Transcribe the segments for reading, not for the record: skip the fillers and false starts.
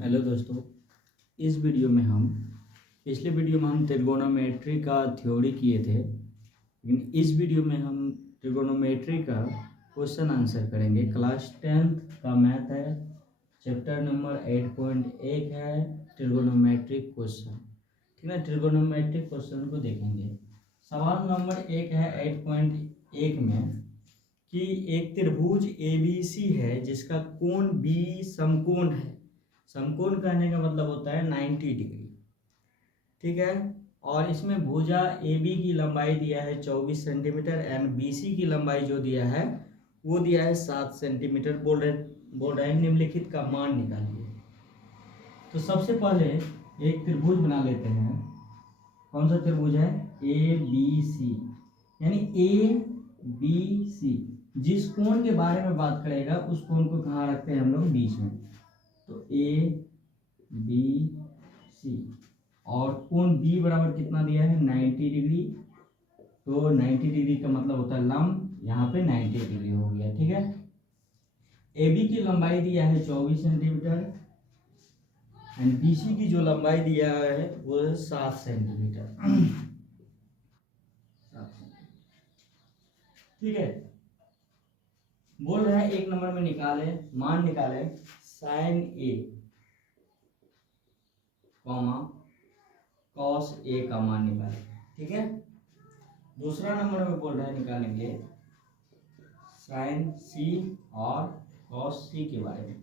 Hello दोस्तों, इस video में हम पिछले वीडियो में हम त्रिगोनोमेट्री का थ्योरी किए थे, लेकिन इस वीडियो में हम त्रिगोनोमेट्री का क्वेश्चन आंसर करेंगे। क्लास 10th का मैथ है, चैप्टर नंबर 8.1 है त्रिगोनोमेट्रिक क्वेश्चन। ठीक है, त्रिगोनोमेट्रिक क्वेश्चन को देखेंगे। सवाल नंबर 1 है 8.1 में कि एक त्रिभुज ABC है जिसका कोण B समकोण है। समकोण कहने का मतलब होता है 90 डिग्री। ठीक है, और इसमें भुजा AB की लंबाई दिया है 24 सेंटीमीटर एंड BC की लंबाई जो दिया है वो दिया है 7 सेंटीमीटर। बोल रहे हैं निम्नलिखित का मान निकालिए। तो सबसे पहले एक त्रिभुज बना लेते हैं। कौन सा त्रिभुज है? ABC, यानी ABC जिस कोण के बारे में बात करेगा उस कोण को कहाँ रखते हैं हम लोग? बीच में। तो ABC और कोण B बराबर कितना दिया है? 90 डिग्री। तो 90 डिग्री का मतलब होता है लंब, यहाँ पे 90 डिग्री हो गया। ठीक है, AB की लंबाई दिया है 24 सेंटीमीटर एंड BC की जो लंबाई दिया है वो है 7 सेंटीमीटर। ठीक है, बोल रहा है 1 नंबर में निकाले, मान निकाले sine A comma cos A का मान निकाले। ठीक है, दूसरा नंबर में बोल रहा है निकालने के लिए साइन C और कॉस C के बारे में।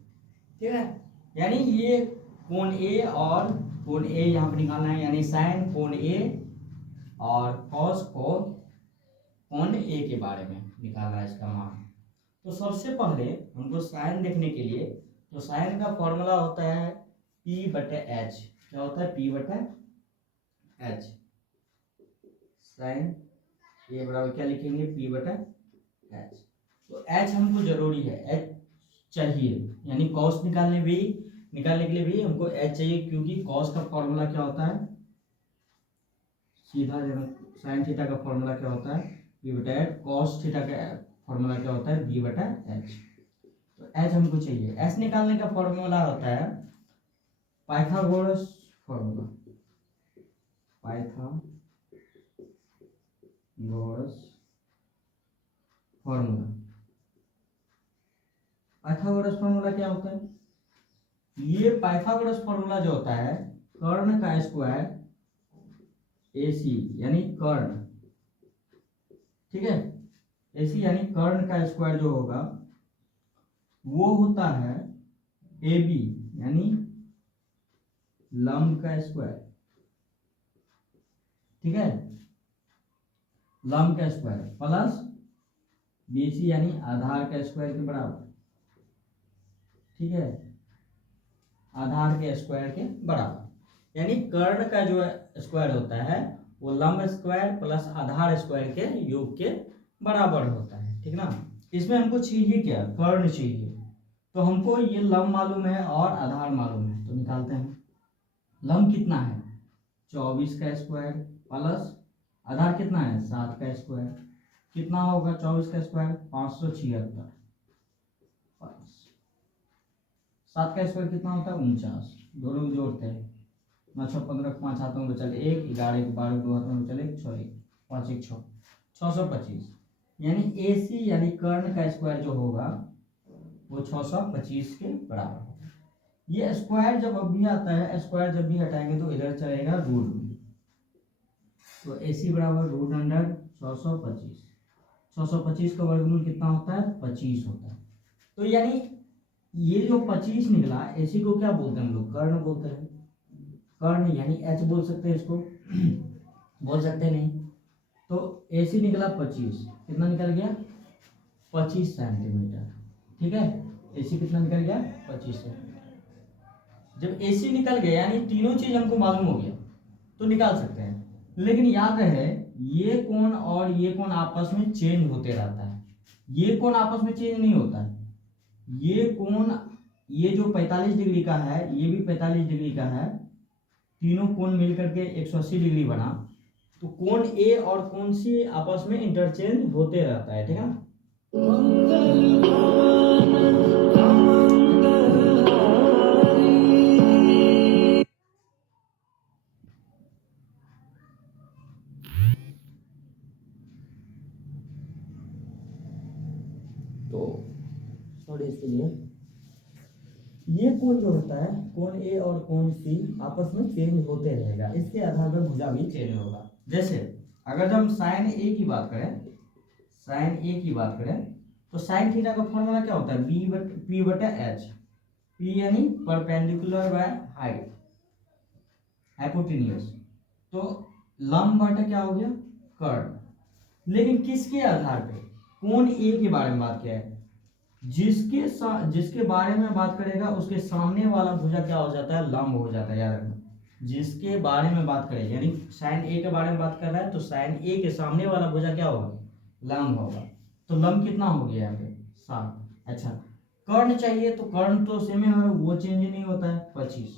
ठीक है, यानी ये कोण A और कोण A यहाँ पे निकालना है, यानी साइन कोण A और कॉस को कोण A के बारे में निकालना है इसका मान। तो सबसे पहले हमको साइन देखने के लिए, तो साइन का फॉर्मूला होता है P/H। क्या होता है? P/H। साइन A बराबर क्या लिखेंगे? P/H। तो H हमको जरूरी है, H चाहिए, यानी कॉस निकालने के लिए भी हमको H चाहिए, क्योंकि कॉस का फॉर्मूला क्या होता है? सीधा साइन थीटा का फॉर्मूला क्या होता है? P/H। कॉस थीटा का फॉर्मूला क्या होता है? B/H। तो H हमको चाहिए। H निकालने का फॉर्मूला होता है पाइथागोरस फॉर्मूला। पाइथागोरस फॉर्मूला क्या होता है? ये पाइथागोरस फॉर्मूला जो होता है कर्ण का स्क्वायर AC यानी कर्ण। ठीक है, AC यानी कर्ण का स्क्वायर जो होगा वो होता है AB यानी लंब का स्क्वायर। ठीक है, लंब का स्क्वायर प्लस BC यानी आधार का स्क्वायर के बराबर। ठीक है, आधार के स्क्वायर के बराबर, यानी कर्ण का जो स्क्वायर होता है वो लंब स्क्वायर प्लस आधार स्क्वायर के योग के बराबर होता है। ठीक ना, इसमें हमको चाहिए क्या? कर्ण चाहिए। तो हमको ये लंब मालूम है और आधार मालूम है, तो निकालते हैं। लंब कितना है? 24 का स्क्वायर प्लस आधार कितना है? 7 का स्क्वायर। कितना होगा 24 का स्क्वायर? 576। 7 का स्क्वायर कितना होता है? 49। दोनों को जोड़ते हैं, 9 6 15, 5 हाथों में बचल 1, 11 12, 2 हाथों में बचल 1, 6 1, 5 1 6, 625। यानी AC यानी कर्ण का स्क्वायर जो होगा वो 625 के बराबर होगा। ये स्क्वायर जब भी आता है, स्क्वायर जब भी हटाएंगे तो इधर चलेगा रूट में। तो AC बराबर रूट अंडर 625। 625 का वर्गमूल कितना होता है? 25 होता है। तो यानी ये जो 25 निकला, AC को क्या बोलते हैं हम लोग? कर्ण बोलते हैं। कर्ण यानी H बोल सकते हैं इसको बोल सकते नहीं। तो AC निकला 25। कितना निकल गया? 25 सेंटीमीटर। ठीक है, AC कितना निकल गया? 25 सेंटीमीटर। जब AC निकल गया यानी तीनों चीज हमको मालूम हो गया तो निकाल सकते हैं। लेकिन याद रहे ये कोण और ये कोण आपस में चेंज होते रहता है, ये कोण आपस में चेंज नहीं होता है। ये कोण, ये जो 45 डिग्री का है ये भी 45 डिग्री का है, तीनों कोण मिलकर के 180 डिग्री बना। तो कोण A और कोण C आपस में इंटरचेंज होते रहता है। ठीक है, तो सॉरी इसके लिए, ये कोण जो होता है, कोण ए और कोण सी आपस में चेंज होते रहेगा, इसके आधार पर भुजा भी चेंज होगा। जैसे अगर हम साइन ए की बात करें, साइन ए की बात करें तो साइन थीटा का फॉर्मूला क्या होता है, पी बटा एच, पी यानी परपेंडिकुलर बाय हाइट, हाइपोटेन्यूज, तो लंब बटा क्या हो गया, कर्ण। लेकिन किसके आधार पे, कोण ए के बारे में बात किया है, जिसके बारे में बात करेगा उसके सामने वाला भुजा क्या हो जाता है, लंब हो जाता है, याद रखना। जिसके बारे में बात करें, यानी साइन ए के बारे में बात कर रहा है तो साइन ए के सामने वाला भुजा क्या होगा, लंब होगा। तो लंब कितना हो गया यहाँ पे, 7। अच्छा, कर्ण चाहिए तो कर्ण तो सेम है, वो चेंज नहीं होता है, 25।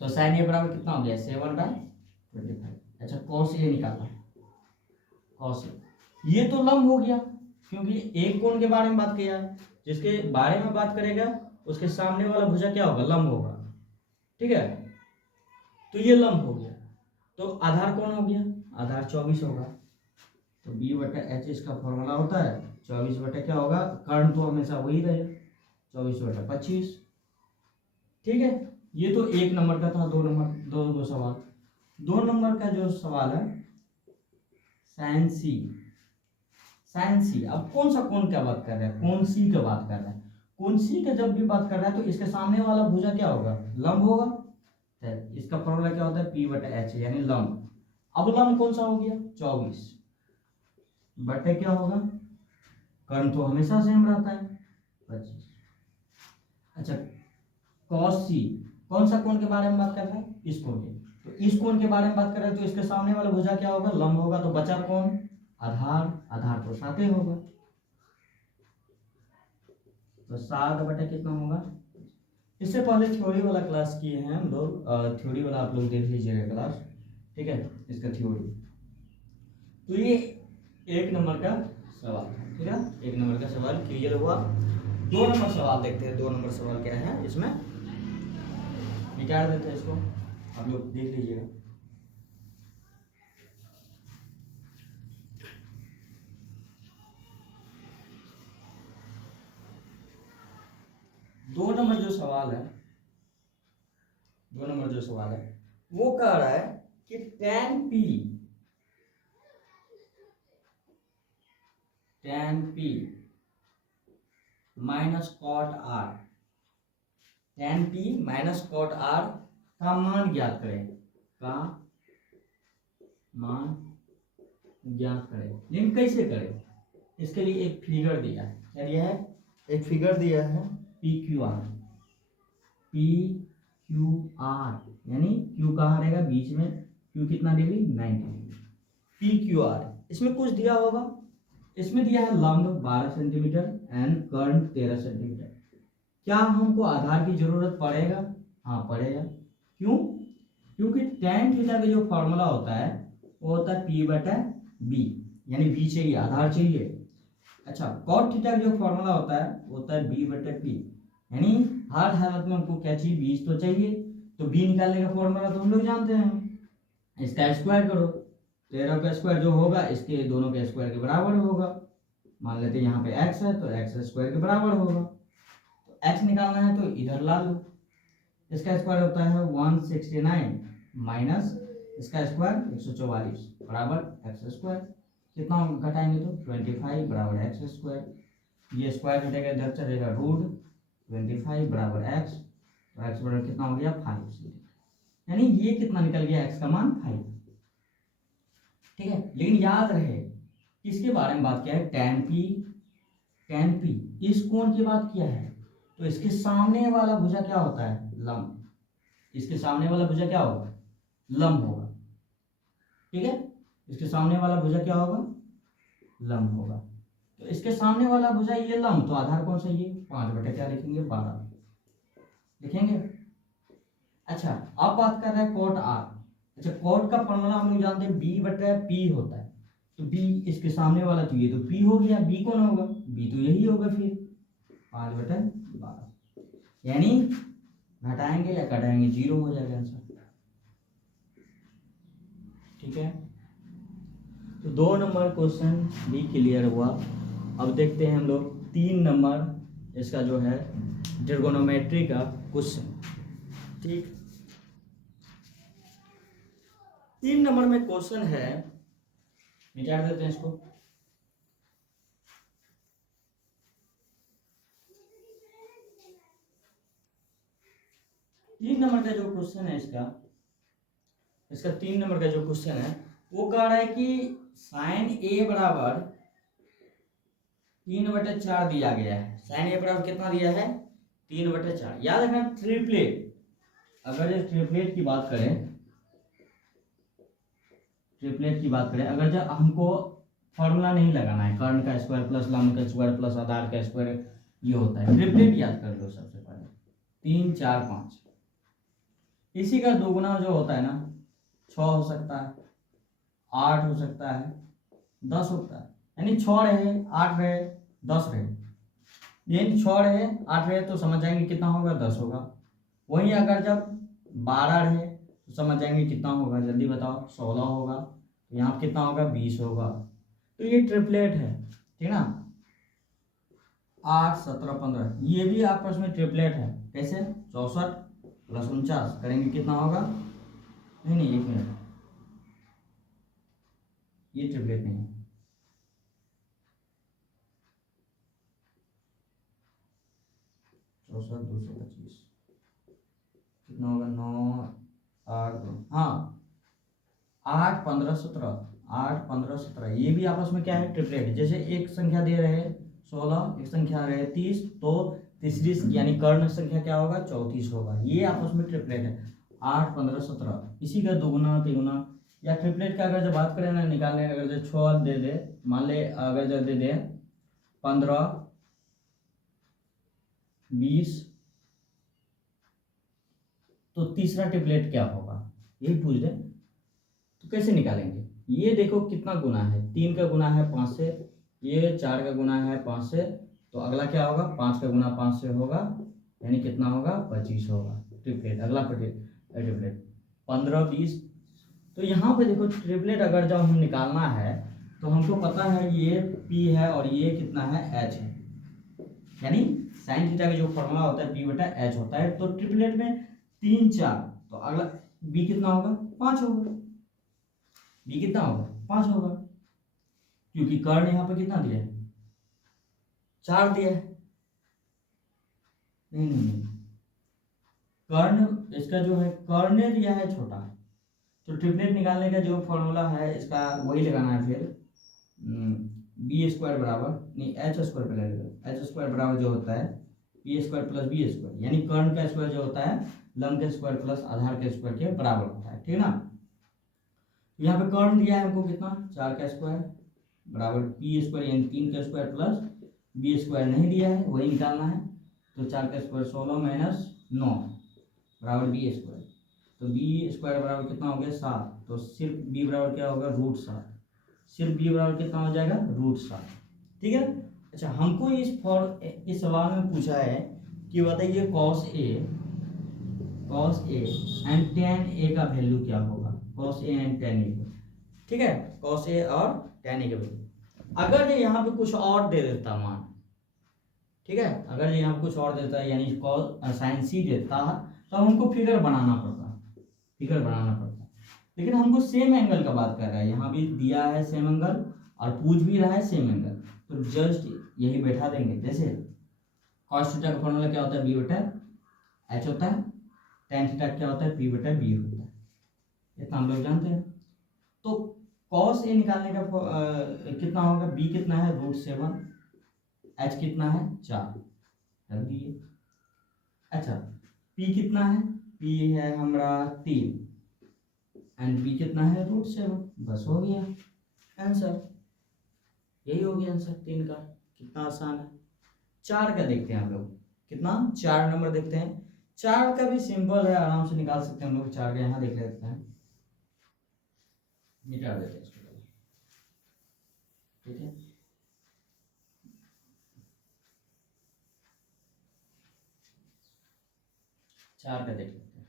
तो साइन ए बराबर कितना हो गया, 7/25। अच्छा, कॉस ए निकालना, कॉस ए, ये तो लंब हो गया क्योंकि एक कोण के बारे में बात किया है, जिसके बारे में बात करेगा उसके सामने वाला भुजा क्या होगा, लंब होगा, ठीक है। तो ये लंब हो गया, तो आधार कौन हो गया, आधार 24 होगा। तो बी बटा एच इसका फॉर्मूला होता है 24 बटा क्या होगा, कर्ण तो हमेशा वही रहे, 24/25, ठीक है। ये तो एक नंबर का था। दो सवाल। 2 नंबर का जो सवाल है साइन सी, साइन सी, अब कौन सा कोण क्या बात कर रहा है, कोण सी का बात कर रहा है। कोण सी का जब भी बात कर रहा है तो इसके सामने वाला भुजा क्या होगा, लंब होगा। तो इसका फॉर्मूला क्या होता है, पी बटा एच यानी लंब। अब लंब कौन सा हो गया, 24 बटे क्या होगा, कर्ण तो हमेशा सेम रहता है, 25। अच्छा, कॉस सी कौन सा कोण के बारे में बात कर रहा है, इस कोण के, तो इस कोण के बारे में बात कर रहे हैं तो इसके सामने वाला भुजा क्या होगा, लंब होगा। तो बचा कौन, आधार, आधार तो 7 ही होगा। तो 7 बटे कितना होगा, इससे पहले थ्योरी वाला क्लास किए हैं हम लोग, थ्योरी वाला आप लोग देख लीजिएगा क्लास, ठीक है, इसका थ्योरी। तो ये 1 नंबर का सवाल, ठीक है, 1 नंबर का सवाल क्लियर हुआ। 2 नंबर सवाल देखते हैं। 2 नंबर सवाल क्या है, इसमें निकाल देते हैं इसको, आप लोग देख लीजिएगा। दो नंबर जो सवाल है, 2 नंबर जो सवाल है वो कह रहा है कि tan p minus cot r, tan p minus cot r का मान ज्ञात करें, का मान ज्ञात करें। लेकिन कैसे करें, इसके लिए एक फिगर दिया है, क्या दिया है, एक फिगर दिया है, PQR, यानी Q कहाँ रहेगा, बीच में, Q कितना डिग्री, 90 डिग्री, PQR। इसमें कुछ दिया होगा, इसमें दिया है लंब 12 सेंटीमीटर एंड कर्ण 13 सेंटीमीटर। क्या हमको आधार की जरूरत पड़ेगा, हाँ पड़ेगा। क्यों, क्योंकि tan थीटा का जो फॉर्मूला होता है वो होता है P बटा B, यानी B चाहिए, आधार चाहिए। अच्छा, cot थीटा का जो फॉर्मूला होता है वो होता है B बटा P, यानी हर हालत में हमको क्या चाहिए, 20 तो चाहिए। तो B निकालने का फॉर्मूला तो हम लोग जानते हैं, इसका स्क्वायर करो, 13 का स्क्वायर जो होगा इसके दोनों के स्क्वायर के बराबर होगा। मान लेते हैं यहाँ पे x है तो x स्क्वायर के बराबर होगा। तो x निकालना है तो इधर ला लो, इसका स्क्वायर होता है 169 माइनस इसका स्क्वायर 144 बराबर एक्स स्क्वायर। कितना घटाएंगे तो 25 बराबर एक्स स्क्वायर। ये स्क्वायर घटेगा इधर चलेगा रूट 25 बराबर एक्स, तो एक्स बराबर कितना हो गया 5, यानी ये कितना निकल गया, एक्स का मान 5, ठीक है। लेकिन याद रहे किसके बारे में बात किया है, tan p, इस कोण की बात किया है तो इसके सामने वाला भुजा क्या होता है, लंब। इसके सामने वाला भुजा क्या होगा, लंब होगा, ठीक है। इसके सामने वाला भुजा क्या होगा, लंब होगा। तो इसके सामने वाला भुजा ये लंब, तो आधार कौन सा, ये 5 बटे क्या लिखेंगे, 12 लिखेंगे। अच्छा, अब बात कर रहे हैं कोट आर। अच्छा, कोट का फॉर्मूला हम लोग जानते हैं बी बटा पी होता है, तो बी इसके सामने वाला तो ये तो पी हो गया, बी कौन होगा, बी तो यही होगा फिर 5 बटा 12, यानी घटाएंगे या कटाएंगे 0 हो जाएगा आंसर, ठीक है। तो 2 नंबर क्वेश्चन भी क्लियर हुआ। अब देखते हैं हम लोग 3 नंबर इसका जो है ट्रिगोनोमेट्री का क्वेश्चन। ठीक, 3 नंबर में क्वेश्चन है, निकाल देते हैं इसको। तीन नंबर का जो क्वेश्चन है इसका 3 नंबर का जो क्वेश्चन है वो कह रहा है कि साइन ए बराबर 3/4 दिया गया है। साइन ए बराबर कितना दिया है? 3/4। याद रखना ट्रिपलेट, अगर ये ट्रिपलेट की बात करें, अगर जब हमको फॉर्मूला नहीं लगाना है, कर्ण का स्क्वायर प्लस लंब का स्क्वायर प्लस आधार का स्क्वायर, ये होता है ट्रिपलेट। याद कर लो सबसे पहले 3 4 5। इसी का दोगुना जो होता है ना, 6 हो सकता है, 8 हो सकता है, 10 होता है। यानी 6 रहे, 8 रहे, 10 रहे, यानी 6 रहे, 8 रहे तो समझ जाएंगे कितना होगा, 10 होगा। वहीं अगर जब 12 रहे तो समझ जाएंगे कितना होगा, जल्दी बताओ, 16 होगा। तो यहाँ कितना होगा, 20 होगा। तो ये ट्रिपलेट है, ठीक ना। 8 17 15 ये भी आपस में ट्रिपलेट है। कैसे? 64 + 49 करेंगे कितना होगा, नहीं 1 मिनट, ये ट्रिपलेट नहीं है। 64 225 कितना होगा, 9 8 2, हाँ 8 15 17, 8 15 17 ये भी आपस में क्या है, ट्रिपलेट है। जैसे एक संख्या दे रहे हैं 16, एक संख्या रहे 30, तो तीसरी यानी कर्ण संख्या क्या होगा, 34 होगा। ये आपस में ट्रिपलेट है, 8 15 17। इसी का दोगुना तिगुना या ट्रिपलेट का अगर जब बात करें ना निकालने, अगर जो 6 दे दे, मान ले अगर जब दे दे 15 20, तो तीसरा ट्रिपलेट क्या होगा, यही पूछ रहे। तो कैसे निकालेंगे, ये देखो कितना गुना है, 3 का गुना है 5 से, ये 4 का गुना है 5 से, तो अगला क्या होगा, 5 का गुना 5 से होगा, यानी कितना होगा, 25 होगा। ट्रिपलेट अगला ट्रिपलेट 15 20। तो यहाँ पे देखो ट्रिपलेट अगर जब हम निकालना है तो हमको पता है ये P है और ये कितना है, H है। यानी साइन थीटा का जो फॉर्मूला होता है P/H होता है। तो ट्रिपलेट में 3 4, तो अगला B कितना होगा, 5 होगा। B कितना होगा, 5 होगा, क्योंकि कर्ण यहाँ पे कितना दिया है, 4 दिया है। नहीं, कर्ण इसका जो है कर्ण दिया है छोटा, तो ट्रिपलेट निकालने का जो फॉर्मूला है इसका वही लगाना है। फिर B² बराबर, नहीं H² पे लगेगा। H² बराबर जो होता है P² + B², यानी कर्ण का स्क्वायर जो होता है लंब के स्क्वायर प्लस आधार के स्क्वायर के बराबर होता है, ठीक है ना। यहाँ पे कर्ण दिया है हमको कितना, 4 का स्क्वायर बराबर P² यानी 3 का स्क्वायर प्लस B² नहीं दिया है, वही निकालना है। तो 4 का स्क्वायर 16 - 9 बराबर B²। तो B² बराबर कितना हो गया, 7। तो सिर्फ B बराबर क्या होगा, √7। सिर्फ B बराबर कितना हो जाएगा, √7, ठीक है। अच्छा, हमको इस सवाल में पूछा है कि बताइए cos A and tan A का वैल्यू क्या होगा, cos A and tan A, ठीक है। cos A और tan A का वैल्यू, अगर ये यहाँ पे कुछ और दे देता मान, ठीक है, अगर ये यहाँ कुछ और देता है यानी sin C देता तो हमको फिगर बनाना पड़ता। लेकिन हमको सेम एंगल का बात कर रहा है, यहाँ भी दिया है सेम एंगल और पूछ भी रहा है सेम एंगल, तो जस्ट यही बैठा देंगे। जैसे cos थीटा का फॉर्मूला क्या होता है, B/H होता है, tan थीटा क्या होता है, P/B होता है, इतना हम लोग जानते हैं। तो cos A निकालने का कितना होगा, B कितना है, √7, H कितना है, 4, रख दिए। अच्छा, P कितना है, P है हमारा 3 एंड B कितना है, √7, बस हो गया आंसर, यही हो गया आंसर 3 का। कितना आसान है। 4 का देखते हैं हम लोग, कितना, 4 नंबर देखते हैं। 4 का भी सिंपल है, आराम से निकाल सकते हैं हम लोग। 4 का यहाँ देख लेते हैं, मिटा देते हैं इसको, ठीक है। 4 का देख लेते हैं।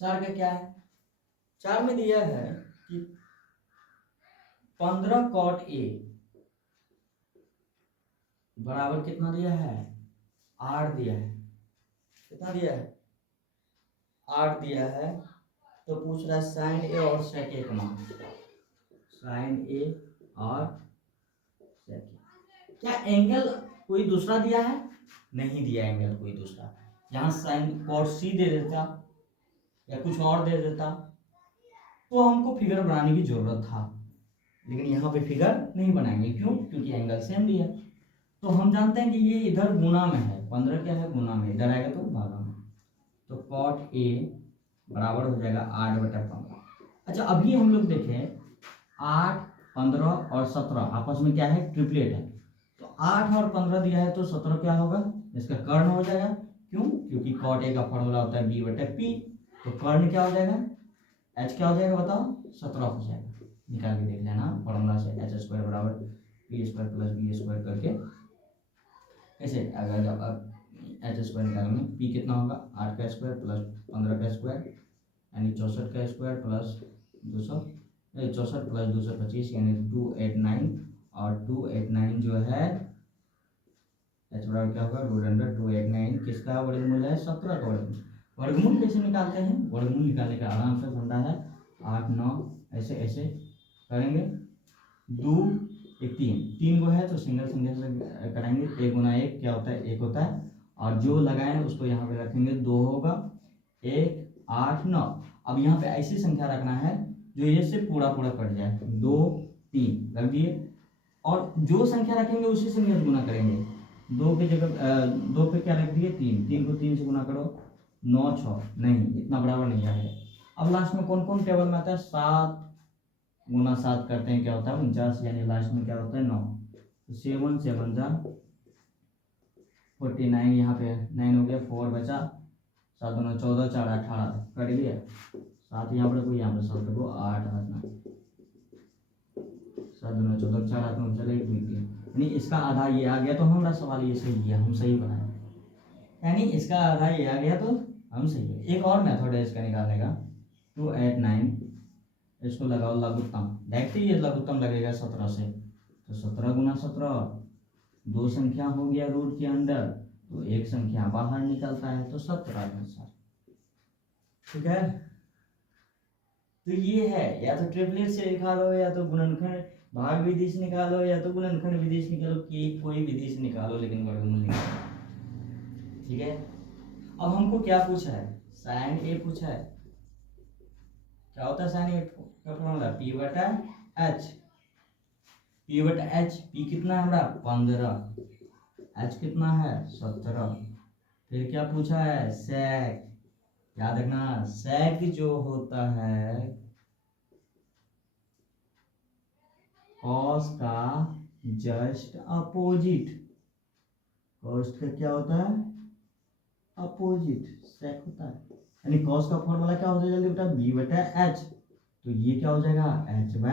4 का क्या है, 4 में दिया है कि 15 cot A बराबर कितना दिया है, 8 दिया है। कितना दिया है, 8 दिया है। तो पूछ रहा है साइन ए और सेक ए का मान, साइन ए और सेक ए। क्या एंगल कोई दूसरा दिया है, नहीं दिया एंगल कोई दूसरा। यहाँ साइन कॉट सी दे देता या कुछ और दे देता तो हमको फिगर बनाने की जरूरत था, लेकिन यहाँ पे फिगर नहीं बनाएंगे। क्यों, क्योंकि एंगल सेम दिया। तो हम जानते हैं कि ये इधर गुना में है, 15 क्या है गुना में, इधर आएगा तो भागा में। तो कॉट ए बराबर हो जाएगा 8/15। अच्छा अभी हम लोग देखें 8, 15 और 17 आपस में क्या है, ट्रिपलेट है। तो 8 और 15 दिया है तो 17 क्या होगा, इसका कर्ण हो जाएगा। क्यों, क्योंकि कॉट ए का फॉर्मूला होता है b/p। तो कर्ण क्या हो जाएगा, h क्या हो जाएगा बताओ, 17 हो जाएगा। निकाल के देख लेना फॉर्मूला से, h² बराबर p² + b² करके ऐसे अगर जब h² निकालेंगे, p कितना होगा 8 का स्क्वायर प्लस 15 का स्क्वायर यानी 64 का स्क्वायर प्लस 200, 64 प्लस 225 यानी 289। और 289 जो है h बराबर क्या होगा, √289 किसका वर्गमूल है, 17 का वर्गमूल। वर्गमूल कैसे निकालते हैं, वर्गमूल निकालने का आराम से फंडा है, 8 9 ऐसे ऐसे करेंगे, 2 1 3 3 को है तो सिंगल संख्या से करेंगे, 1 गुना 1 क्या होता है, 1 होता है। और जो लगाएं उसको यहाँ पे रखेंगे, 2 होगा, 1 8 9। अब यहाँ पे ऐसी संख्या रखना है जो ये से पूरा पूरा कट जाए, 2 3 रख दिए। और जो संख्या रखेंगे उसी संख्या से गुना करेंगे। 2 की जगह 2 पे क्या रख दिए, 3 3 को 3 से गुना करो, 9 6 नहीं, इतना बराबर नहीं आएगा। अब लास्ट में कौन कौन टेबल में आता है, 7 गुना 7 करते हैं क्या होता है 49, यानी लास्ट में क्या होता है 9। तो 7 7 जा 49, यहाँ पे 9 हो गया, 4 बचा, 7 दूना 14 4 18 कट गया, 7 यहाँ पर कोई, यहाँ पर 7 को 8 आना, 7 दूना 14 4 8 में चले 1 2 3, यानी इसका आधा ये आ गया तो हमारा सवाल ये सही है, हम सही बनाए। यानी इसका आधा ये आ गया तो हम सही है। एक और मेथड है इसका निकालने का, 2 8 9, इसको लगाओ लघुत्तम, देखते ही ये लघुत्तम लगेगा 17 से। तो 17 गुना 17, 2 संख्या हो गया रूट के अंदर तो 1 संख्या बाहर निकलता है, तो 17 आंसर। ठीक है, तो ये है, या तो ट्रिपलेट से निकालो, या तो गुणनखंड भाग विधि से निकालो, या तो गुणनखंड विधि से निकालो, कि कोई विधि से निकालो लेकिन वर्गमूल निकालो। ठीक है, अब हमको क्या पूछा है, साइन ए पूछा है। क्या होता है साइन ए का फॉर्मूला, p/h, p/h, p कितना है हमारा 15, h कितना है 17। फिर क्या पूछा है, सेक, याद रखना सेक जो होता है कॉस का जस्ट अपोजिट, कॉस का क्या होता है अपोजिट, सेक होता है। यानी कॉस का फॉर्मूला क्या हो जाएगा बेटा, b/h, तो ये क्या हो जाएगा h/b।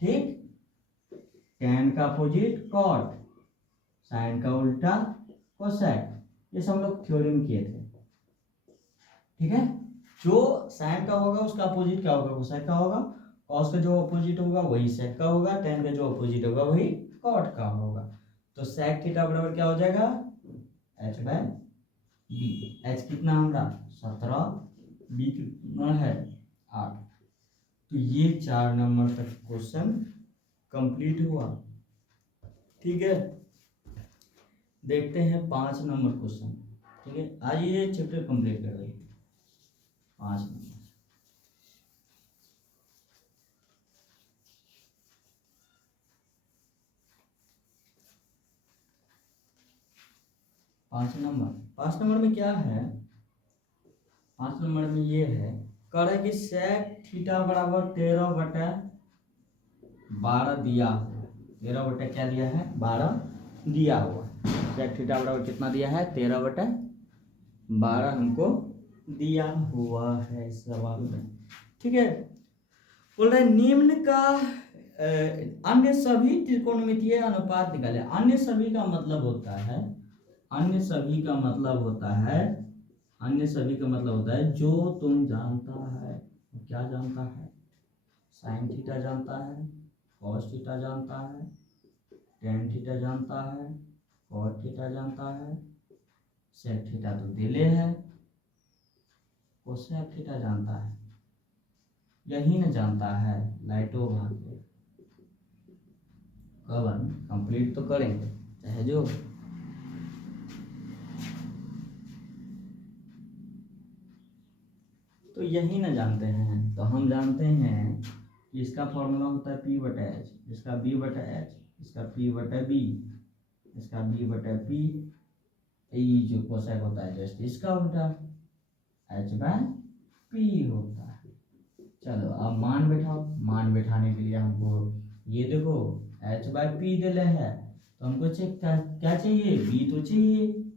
ठीक, tan का अपोजिट कॉट, साइन का उल्टा कोसेक, ये सब हम लोग थ्योरी में किए थे। ठीक है, जो साइन का होगा उसका अपोजिट क्या होगा, कोसेक का होगा। कॉस का जो अपोजिट होगा वही सेक का होगा, tan का जो अपोजिट होगा वही कॉट का होगा। तो सेक थीटा बराबर क्या हो जाएगा h/b। h कितना हमारा 17, b कितना है 8। तो ये 4 नंबर तक क्वेश्चन कंप्लीट हुआ। ठीक है, देखते हैं 5 नंबर क्वेश्चन। ठीक है, आज ये चैप्टर कंप्लीट कर रही 5 नंबर। 5 नंबर में क्या है, 5 नंबर में ये है, कह रहा है कि सेक थीटा बराबर 13/12 दिया हुआ, 13 क्या दिया है 12 दिया हुआ। सेक थीटा बराबर कितना दिया है 13/12 हमको दिया हुआ है इस सवाल में। ठीक है, बोल रहे निम्न का अन्य सभी त्रिकोणमितीय अनुपात निकाले। अन्य सभी का मतलब होता है, अन्य सभी का मतलब होता है, अन्य सभी का मतलब होता है जो तुम जानता है। क्या जानता है, साइन थीटा जानता है, कॉस थीटा जानता है, टेन थीटा जानता है, कॉट थीटा जानता है, सेक थीटा तो दिले है, कोसेक थीटा जानता है, यही न जानता है लाइटो भाग कवन कंप्लीट तो करेंगे चाहे जो। तो यही न जानते हैं, तो हम जानते हैं कि इसका फॉर्मूला होता है पी बटा एच, इसका बी बटा एच, इसका पी बटा बी, इसका बी बटा पी, ये जो कोसेक होता है जस्ट इसका उल्टा एच बाय पी होता है। चलो अब मान बैठाओ, मान बैठाने के लिए हमको ये देखो एच बाय पी दिले है, तो हमको चेक क्या चाहिए, बी तो चाहिए।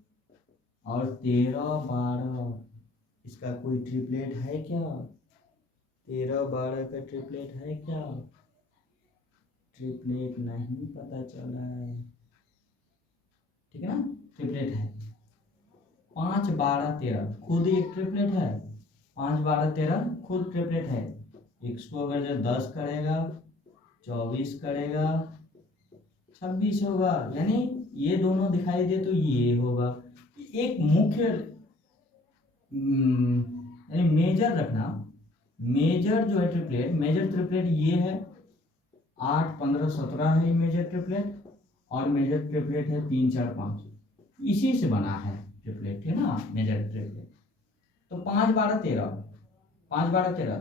और 13 12 इसका कोई ट्रिपलेट है क्या, 13 12 का ट्रिपलेट है क्या, ट्रिपलेट नहीं पता चला है, ठीक है ना, ट्रिपलेट है 5 12 13 खुद एक ट्रिपलेट है, 5 12 13 खुद ट्रिपलेट है। इसको अगर जब 10 करेगा 24 करेगा 26 होगा, यानी ये दोनों दिखाई दे तो ये होगा। एक मुख्य यानी मेजर रखना, मेजर जो है ट्रिपलेट, मेजर ट्रिपलेट ये है 8 15 17 है ये मेजर ट्रिपलेट, और मेजर ट्रिपलेट है 3 4 5, इसी से बना है ट्रिपलेट, है ना मेजर ट्रिपलेट। तो 5 12 13 5 12 13,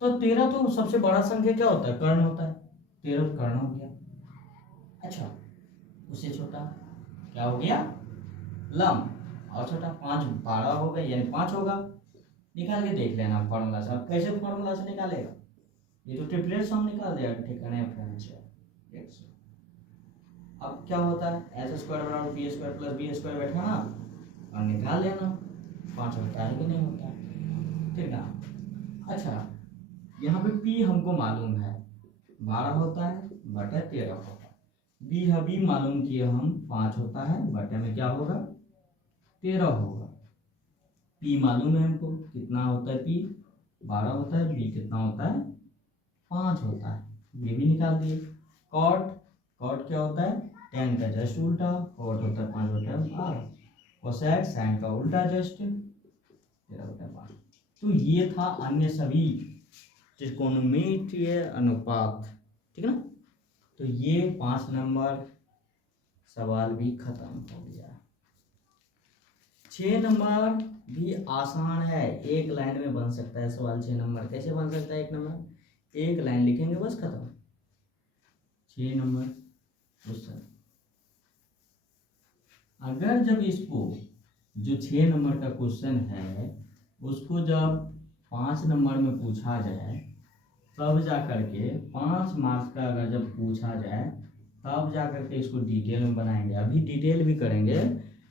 तो 13 तो सबसे बड़ा संख्या क्या होता है, कर्ण होता है, 13 कर्ण हो गया। अच्छा उससे छोटा क्या हो गया, लम, और छोटा 5 12 हो गया, यानी 5 होगा। निकाल के देख लेना फॉर्मूला से, अब कैसे फॉर्मूला से निकालेगा, ये तो ट्रिपलेट हम निकाल दिया ठिकाने फ्रेंड्स। अब क्या होता है, एस स्क्वायर बराबर B square plus B square बैठा ना, और निकाल लेना 5 होता है कि नहीं होता है, ठीक ना। अच्छा यहाँ पे पी हमको मालूम है 12 होता है बटे 13 होता है, बी अभी मालूम किए हम 5 होता है बटे में क्या होगा 13 होगा। पी मालूम है हमको कितना होता है, पी 12 होता है, बी कितना होता है 5 होता है, ये भी निकाल दिए। कॉट, कॉट क्या होता है, tan का जस्ट उल्टा, कॉट होता है 5 बटे 12, कोसेक साइन का उल्टा जस्ट 13 बटे 12। तो ये था अन्य सभी त्रिकोणमितीय अनुपात, ठीक है ना। तो ये 5 नंबर सवाल भी खत्म हो गया। 6 नंबर भी आसान है, एक लाइन में बन सकता है सवाल। 6 नंबर कैसे बन सकता है, एक नंबर एक लाइन लिखेंगे बस खत्म। 6 नंबर क्वेश्चन, अगर जब इसको जो 6 नंबर का क्वेश्चन है उसको जब 5 नंबर में पूछा जाए, तब जा करके 5 मार्क्स का अगर जब पूछा जाए तब जा करके इसको डिटेल में बनाएंगे। अभी डिटेल भी करेंगे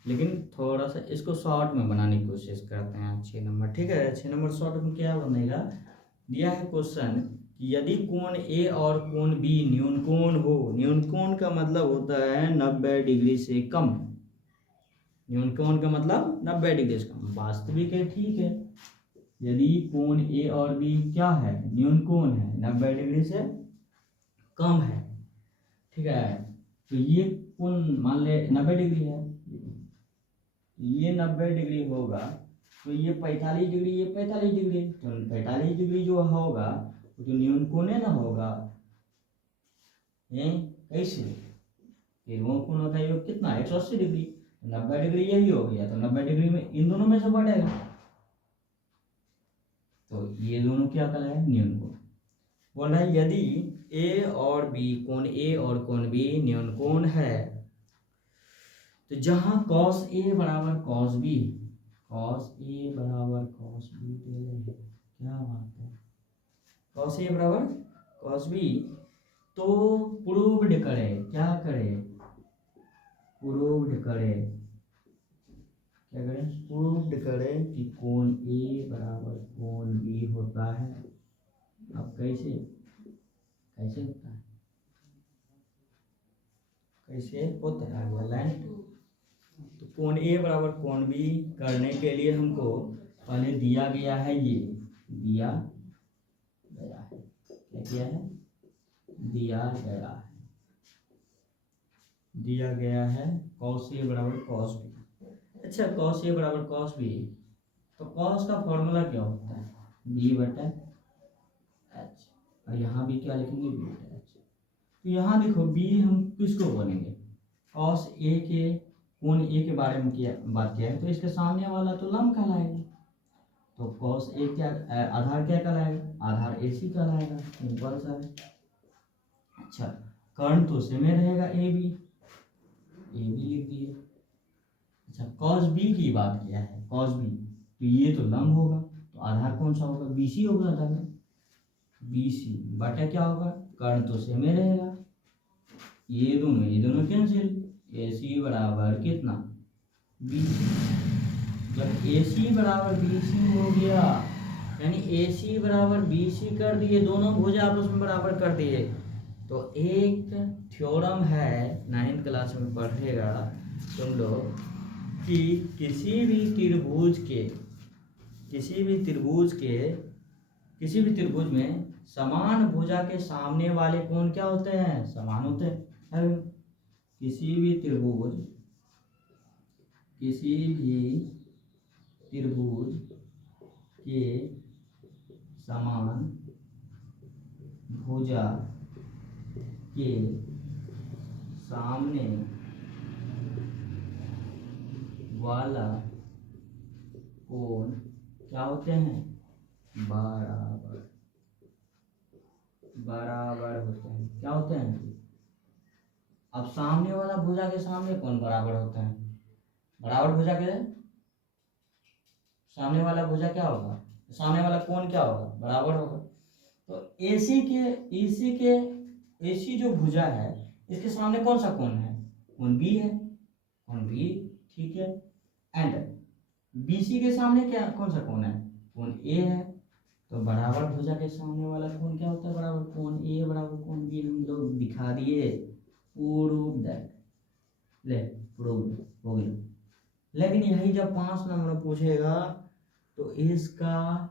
लेकिन थोड़ा सा इसको शॉर्ट में बनाने की कोशिश करते हैं। 6 नंबर ठीक है, 6 नंबर शॉर्ट में क्या बनेगा, दिया है क्वेश्चन कि यदि कोण ए और कोण बी न्यून कोण हो, न्यून कोण का मतलब होता है 90 डिग्री से कम, न्यून कोण का मतलब 90 डिग्री से कम, वास्तविक है ठीक है। यदि कोण ए और बी क्या है, न्यून कोण है 90 डिग्री से कम है, ठीक है, तो ये कोण मान ले 90 डिग्री है, ये 90 डिग्री होगा, तो ये 45 डिग्री, ये 45 डिग्री, तो 45 डिग्री जो होगा वो तो न्यून कोण ना होगा, कैसे, फिर वो कोण होता है कितना 180 डिग्री, 90 डिग्री यही हो गया, तो 90 डिग्री में इन दोनों में से बढ़ेगा, तो ये दोनों क्या कहलाए न्यून कोण। बोल रहा है यदि ए और बी, कोण ए और कोण बी न्यून कोण है, तो जहां cos ए बराबर cos बी, cos ए बराबर cos बी दे रहे हैं, क्या बात है, cos ए बराबर cos बी, तो प्रूव्ड करे, क्या करे, प्रूव्ड करे, क्या करें, प्रूव्ड करे कि कोण ए बराबर कोण बी होता है। अब कैसे, कैसे होता है, कैसे होता है अगला लाइन, तो कोण ए बराबर कोण बी करने के लिए हमको पहले दिया गया है, ये दिया गया है, क्या किया है, दिया गया है, दिया गया है cos A बराबर cos B। अच्छा, cos A बराबर cos B, तो cos का फॉर्मूला क्या होता है? B बटा H, और यहाँ भी क्या लिखेंगे? B बटा H। तो यहाँ देखो B हम किसको बोलेंगे? cos A के कोण A के बारे में बात किया है, तो इसके सामने वाला तो लंब कहलाएगा। तो cos A क्या आधार क्या कहलाएगा? आधार AC कहलाएगा। सिंपल सा है। अच्छा, कर्ण तो सेम रहेगा AB लिख दिए। अच्छा, cos B की बात किया है, cos B, तो ये तो लंब होगा, तो आधार कौन सा होगा? BC होगा आधार, BC बटा क्या होगा? कर्ण तो सेम रहेगा, ये दोनों कैंसिल, AC बराबर कितना? BC। जब AC बराबर BC हो गया, यानी AC बराबर BC कर दिए, दोनों भुजा आपस में बराबर कर दिए, तो एक थ्योरम है 9th क्लास में पढ़ेगा तुम लोग कि किसी भी त्रिभुज में समान भुजा के सामने वाले कोण क्या होते हैं? समान होते हैं। किसी भी त्रिभुज के समान भुजा के सामने वाला कोण क्या होते हैं? बराबर होते हैं। क्या होते हैं? अब सामने वाला भुजा के सामने कौन बराबर होता है? बराबर भुजा के सामने वाला भुजा क्या होगा? सामने वाला कोण क्या होगा? बराबर होगा। तो AC जो भुजा है, इसके सामने कौन सा कोण है? कोण B है, कोण B, ठीक है। एंड BC के सामने क्या कौन सा कोण है? कोण A है। तो बराबर भुजा के सामने वाला कोण क्या होता है? बराबर कोण A बराबर कोण B हम लोग दिखा दिए। प्रूव दैट, ले प्रूव हो गया। लेकिन यही जब 5 नंबर पूछेगा तो इसका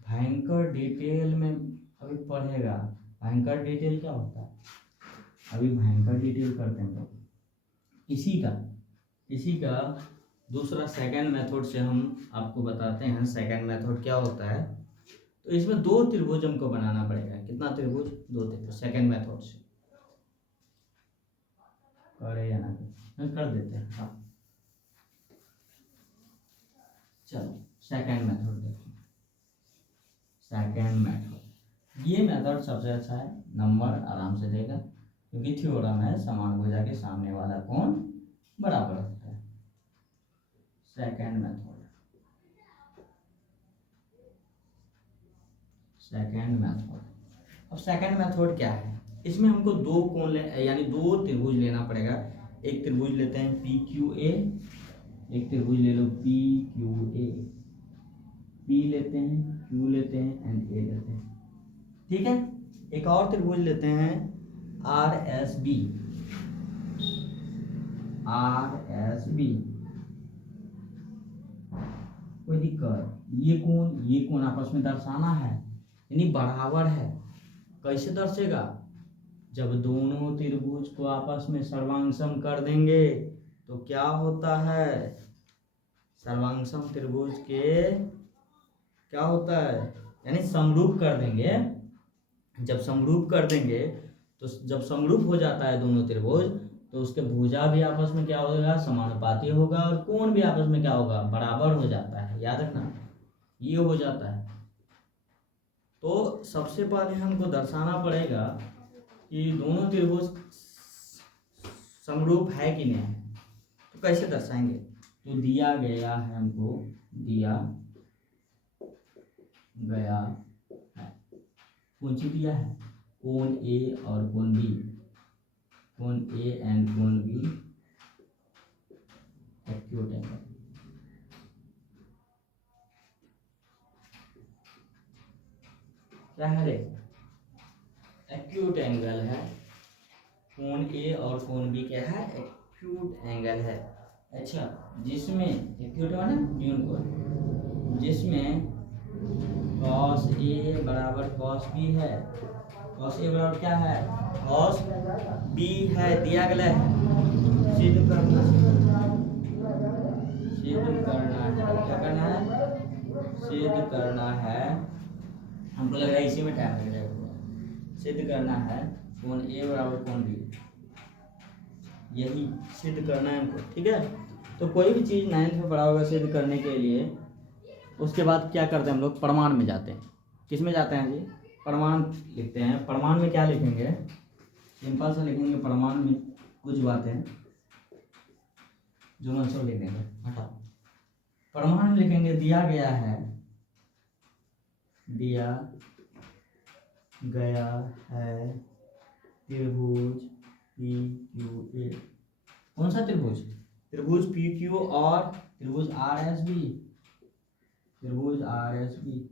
भयंकर डिटेल में अभी पढ़ेगा। भयंकर डिटेल क्या होता है? अभी भयंकर डिटेल करते हैं लोग। इसी का दूसरा सेकंड मेथड से हम आपको बताते हैं। सेकंड मेथड क्या होता है? तो इसमें 2 त्रिभुज हमको बनाना पड़ेगा। कितना त्रिभुज? 2 त्रिभुज। सेकंड मेथड से करे या ना कर देते हैं। हाँ, चलो सेकंड मेथड देखो। सेकंड मेथड, ये मेथड सबसे अच्छा है, नंबर आराम से देगा, क्योंकि थ्योरम है समान भुजा के सामने वाला कोण बराबर होता है। सेकंड मेथड अब सेकंड मेथड क्या है? इसमें हमको 2 कोण यानी 2 त्रिभुज लेना पड़ेगा। एक त्रिभुज लेते हैं PQA, एक त्रिभुज ले लो PQA, P लेते हैं, Q लेते हैं एंड A लेते हैं, ठीक है। एक और त्रिभुज लेते हैं RSB। कोई दिक्कत? ये कोण आपस में दर्शाना है, यानी बराबर है। कैसे दर्शेगा? जब दोनों त्रिभुज को आपस में सर्वांगसम कर देंगे तो क्या होता है? सर्वांगसम त्रिभुज के क्या होता है? यानी समरूप कर देंगे। जब समरूप कर देंगे तो जब समरूप हो जाता है दोनों त्रिभुज, तो उसके भुजा भी आपस में क्या होगा? समानुपाती होगा, और कोण भी आपस में क्या होगा? बराबर हो जाता है। याद रखना, ये हो जाता है। तो सबसे पहले हमको दर्शाना पड़ेगा कि दोनों त्रिभुज समरूप है कि नहीं है। तो कैसे दर्शाएंगे? तो दिया गया है हमको, कौन सी दिया है? कोण A और कोण B, कोण A एंड कोण B एक्यूट एंगल। क्या है रे? एक्यूट एंगल है। कोण A और कोण B क्या है? एक्यूट एंगल है। अच्छा, जिसमें एक्यूट है ना न्यून कोण, जिसमें cos A बराबर cos B है, कॉस ए बराबर क्या है, कॉस बी है, दिया गया है, सिद्ध करना है, क्या करना है, सिद्ध करना है। हमको लग रहा है इसी में टाइम लग जाएगा। सिद्ध करना है कोण ए बराबर कोण बी, यही सिद्ध करना है हमको, ठीक है। तो कोई भी चीज़ 9th में पढ़ा होगा सिद्ध करने के लिए, उसके बाद क्या करते हैं हम लोग, प्रमाण में जाते हैं। किस में जाते हैं जी, प्रमाण लिखते हैं। प्रमाण में क्या लिखेंगे, सिंपल से लिखेंगे प्रमाण में कुछ बातें जो मन सब लिख देंगे, हटाओ। प्रमाण में लिखेंगे दिया गया है, दिया गया है त्रिभुज पी क्यू ए। कौन सा त्रिभुज, त्रिभुज पी क्यू और त्रिभुज आर एस बी, त्रिभुज आर एस बी।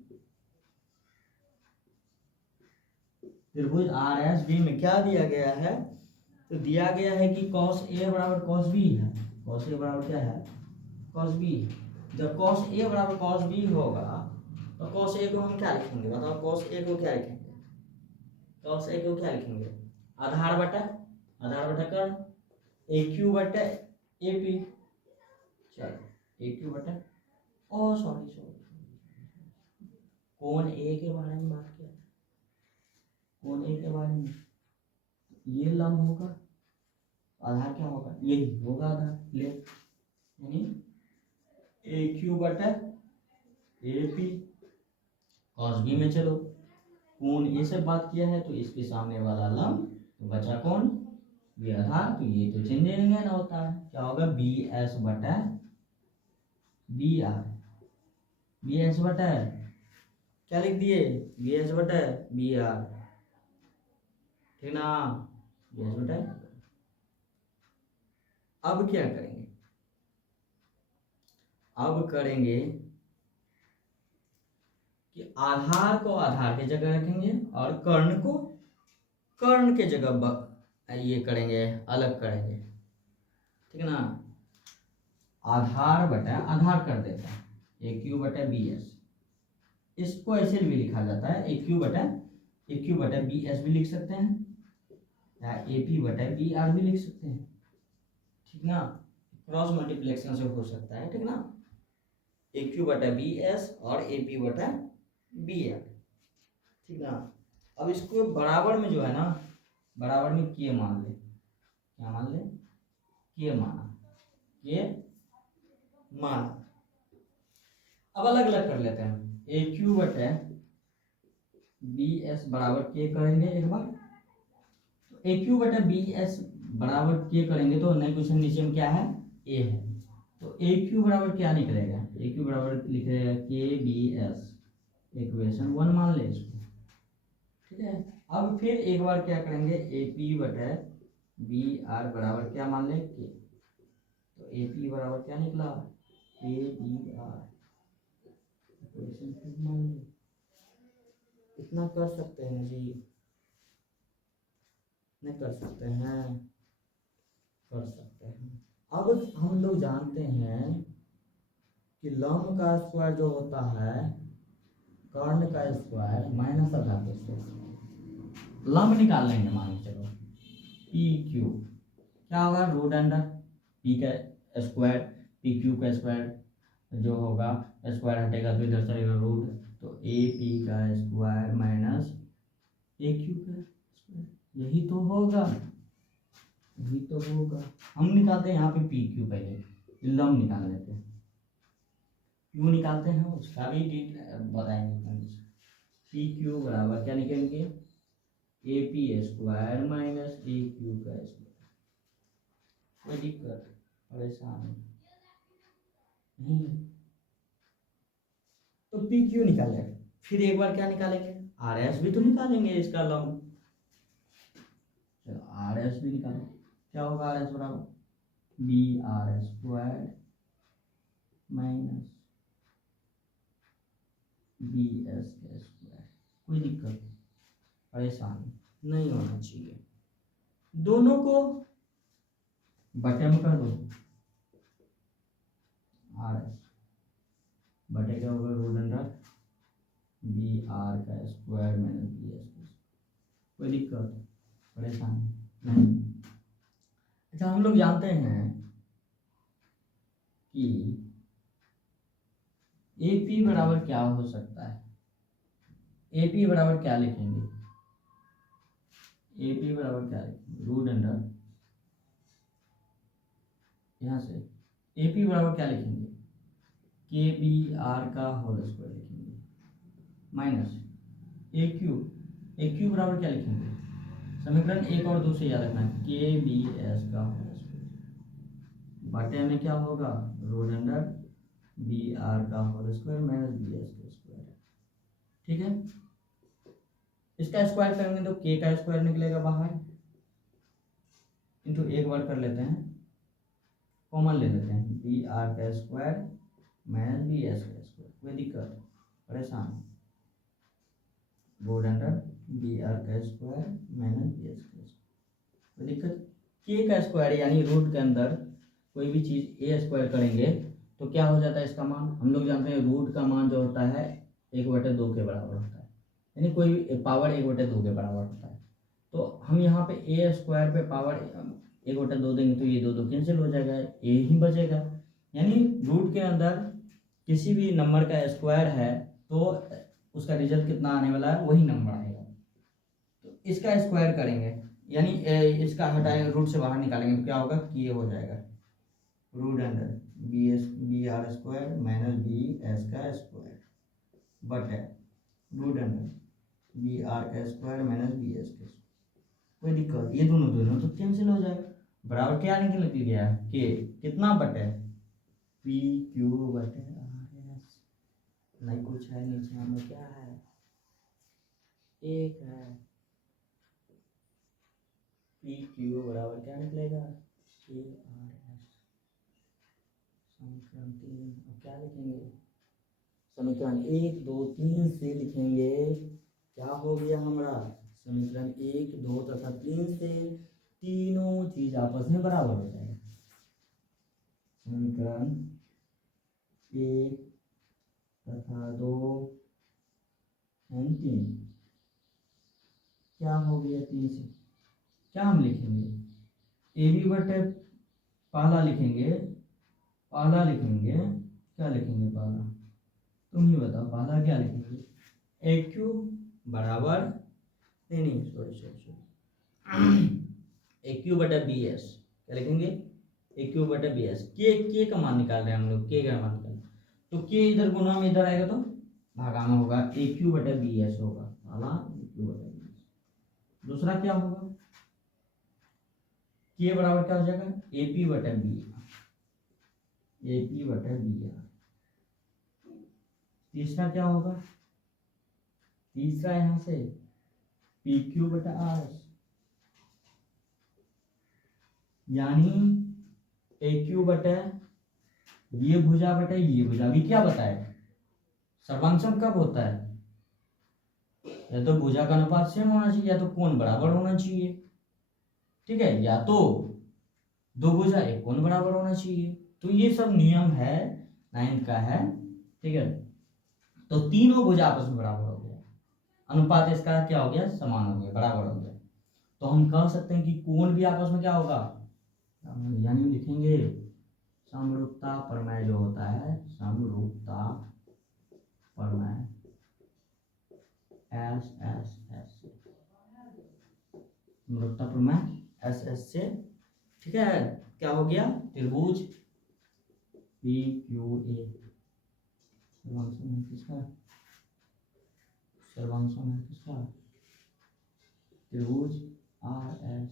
त्रिभुज आर एस बी में क्या दिया गया है, तो दिया गया है कि cos a बराबर cos b है। cos a बराबर क्या है, cos b। जब cos a बराबर cos b होगा तो cos a को हम क्या लिखेंगे, बताओ cos a को क्या लिखेंगे, cos a को क्या लिखेंगे, आधार बटा कर्ण, aq बटा ap। चलो aq बटा, ओ सॉरी कोण a के बारे में बात किया, कोण a के बारे में, ये लंब होगा, आधार क्या होगा, यही होगा आधार, ले यानी ए क्यू बटा ए पी। कॉस बी में चलो कोण ए से बात किया है तो इसके सामने वाला लंब, तो बचा कौन, ये आधार। तो ये तो चिन्ह ना होता है, क्या होगा, बी एस बटा बी आर, बी एस बटा क्या लिख दिए, बी एस बटा बी आर, ठीक ना, बी एस बटा। अब क्या करेंगे, अब करेंगे कि आधार को आधार की जगह रखेंगे और कर्ण को कर्ण के जगह ये करेंगे, अलग करेंगे, ठीक है ना। आधार बटा आधार कर देते हैं, ए क्यू बटा बी एस, इसको ऐसे भी लिखा जाता है, ए क्यू बटा बी एस भी लिख सकते हैं, या ए पी बटा बी आर भी लिख सकते हैं, ठीक ना। क्रॉस मल्टीप्लेक्शन से हो सकता है, ठीक ना। ए क्यू बटा बी एस और ए पी बटा बी आर, ठीक ना। अब इसको बराबर में जो है ना, बराबर में के मान ले, क्या मान ले, के माना, के माना। अब अलग अलग कर लेते हैं, ए क्यू बटे बी एस बराबर के करेंगे एक बार, तो ए क्यू बटे बी एस बराबर के करेंगे तो नए क्वेश्चन नीचे में क्या है, ए है, तो ए क्यू बराबर क्या निकलेगा, ए क्यू बराबर लिखेगा के बी एस, इक्वेशन 1 मान ले इसको, ठीक है। अब फिर एक बार क्या करेंगे, ए पी बटे बी आर बराबर क्या मान ले, के, तो ए पी बराबर क्या निकला, के बी आर, इक्वेशन 2 मान ले। इतना कर सकते हैं जी, नहीं कर सकते हैं, कर सकते हैं। अब हम लोग जानते हैं कि लंब का स्क्वायर जो होता है कर्ण का स्क्वायर माइनस आधार का स्क्वायर। लंब निकाल लेंगे, मान के चलो पी क्यू क्या होगा, रूट अंडर पी का स्क्वायर, पी क्यू का स्क्वायर जो होगा, स्क्वायर हटेगा तो इधर चलेगा रूट, तो ए पी का स्क्वायर माइनस ए क्यू का स्क्वायर, यही तो होगा, यही तो होगा। हम निकालते हैं यहाँ पे पी क्यू, पहले लंब निकाल लेते हैं, क्यू निकालते हैं उसका भी बताएंगे। पी क्यू बराबर क्या निकलेंगे, A P square minus A Q का स्क्वायर। कोई दिक्कत परेशान नहीं है, तो पी क्यू निकाले, फिर एक बार क्या निकालेंगे, आर एस भी तो निकालेंगे इसका लंब, चलो आर एस भी निकालें, क्या होगा आर एस बराबर B R square minus B S का स्क्वायर। कोई दिक्कत परेशान नहीं होना चाहिए, दोनों को बटे में कर दो, आर एस बटे क्या होगा, रूट अंडर बी आर का स्क्वायर माइनस बी एस का, कोई दिक्कत परेशानी नहीं। अच्छा, हम लोग जानते हैं कि AP बराबर क्या हो सकता है। AP बराबर क्या लिखेंगे, AP बराबर क्या लिखेंगे, रूट अंडर, यहाँ से AP बराबर क्या लिखेंगे, KBR का होल स्क्वायर लिखेंगे, माइनस AQ बराबर क्या लिखेंगे, समीकरण 1 और 2 से याद रखना, KBS का होल स्क्वायर बटे में क्या होगा, रूट अंडर BR का होल स्क्वायर माइनस BS का स्क्वायर। ठीक है, इसका स्क्वायर करेंगे तो K का स्क्वायर निकलेगा बाहर, इंटू एक बार कर लेते हैं, कॉमन ले लेते हैं, BR का स्क्वायर माइनस BS का स्क्वायर। कोई दिक्कत परेशान, रूट अंडर BR का स्क्वायर माइनस BS का स्क्वायर। कोई दिक्कत, K का स्क्वायर यानी रूट के अंदर कोई भी चीज़ A स्क्वायर करेंगे तो क्या हो जाता है इसका मान, हम लोग जानते हैं रूट का मान जो होता है 1/2 के बराबर होता है, यानी कोई पावर 1/2 के बराबर होता है। तो हम यहाँ पे A स्क्वायर पे पावर 1/2 देंगे तो ये 2 कैंसिल हो जाएगा, A ही बचेगा। यानी रूट के अंदर किसी भी नंबर का स्क्वायर है तो उसका रिजल्ट कितना आने वाला है, वही नंबर आएगा। तो इसका स्क्वायर करेंगे यानी इसका हटाएंगे, रूट से बाहर निकालेंगे तो क्या होगा, K हो जाएगा, root under BR square minus BS का स्क्वायर बटे रूट अंडर BR का स्क्वायर माइनस BS का स्क्वायर। कोई दिक्कत, ये दोनों तो कैंसिल हो जाएगा, बराबर क्या निकल गया, K कितना बटे PQ बटे RS, नहीं कुछ है नीचे हमें, क्या है, एक है, PQ बराबर क्या निकलेगा, KRS। समीकरण 3, अब क्या लिखेंगे, समीकरण 1 2 3 से लिखेंगे, क्या हो गया हमारा, समीकरण 1 2 तथा 3 से तीनों चीज आपस में बराबर हो जाएगा। समीकरण 1 तथा 2 और 3 क्या हो गया, 3 से क्या हम लिखेंगे, AB बटे पहला लिखेंगे, क्या लिखेंगे पहला, तुम ही बताओ पहला क्या लिखेंगे, AQ बराबर नहीं सॉरी AQ बटा BS, क्या लिखेंगे, AQ बटा BS। के का मान निकाल रहे हैं हम लोग, के का मान निकाल, तो के इधर गुना में इधर आएगा तो भागा में होगा, AQ बटा BS होगा पहला, AQ बटा BS। दूसरा क्या होगा, के बराबर क्या हो जाएगा, AP बटा BR। तीसरा क्या होगा, तीसरा यहां से PQ बटा RS, यानी AQ बटा ये भुजा बटा ये भुजा। अभी क्या बताए, सर्वांशम कब होता है, या तो भुजा का अनुपात सेम होना चाहिए या तो कोण बराबर होना चाहिए। ठीक है, या तो दो भुजा एक कोण बराबर होना चाहिए। तो ये सब नियम है 9th का है। ठीक है, तो तीनों भुजा आपस में बराबर हो गया, अनुपात इसका क्या हो गया, समान हो गया, बराबर हो गया। तो हम कह सकते हैं कि कोण भी आपस में क्या होगा, यानी लिखेंगे समरूपता प्रमेय जो होता है, समरूपता प्रमेय SSS, समरूपता प्रमेय SS से। ठीक है, क्या हो गया, त्रिभुज PQA, सर्वांशम है किसका, त्रिभुज RS।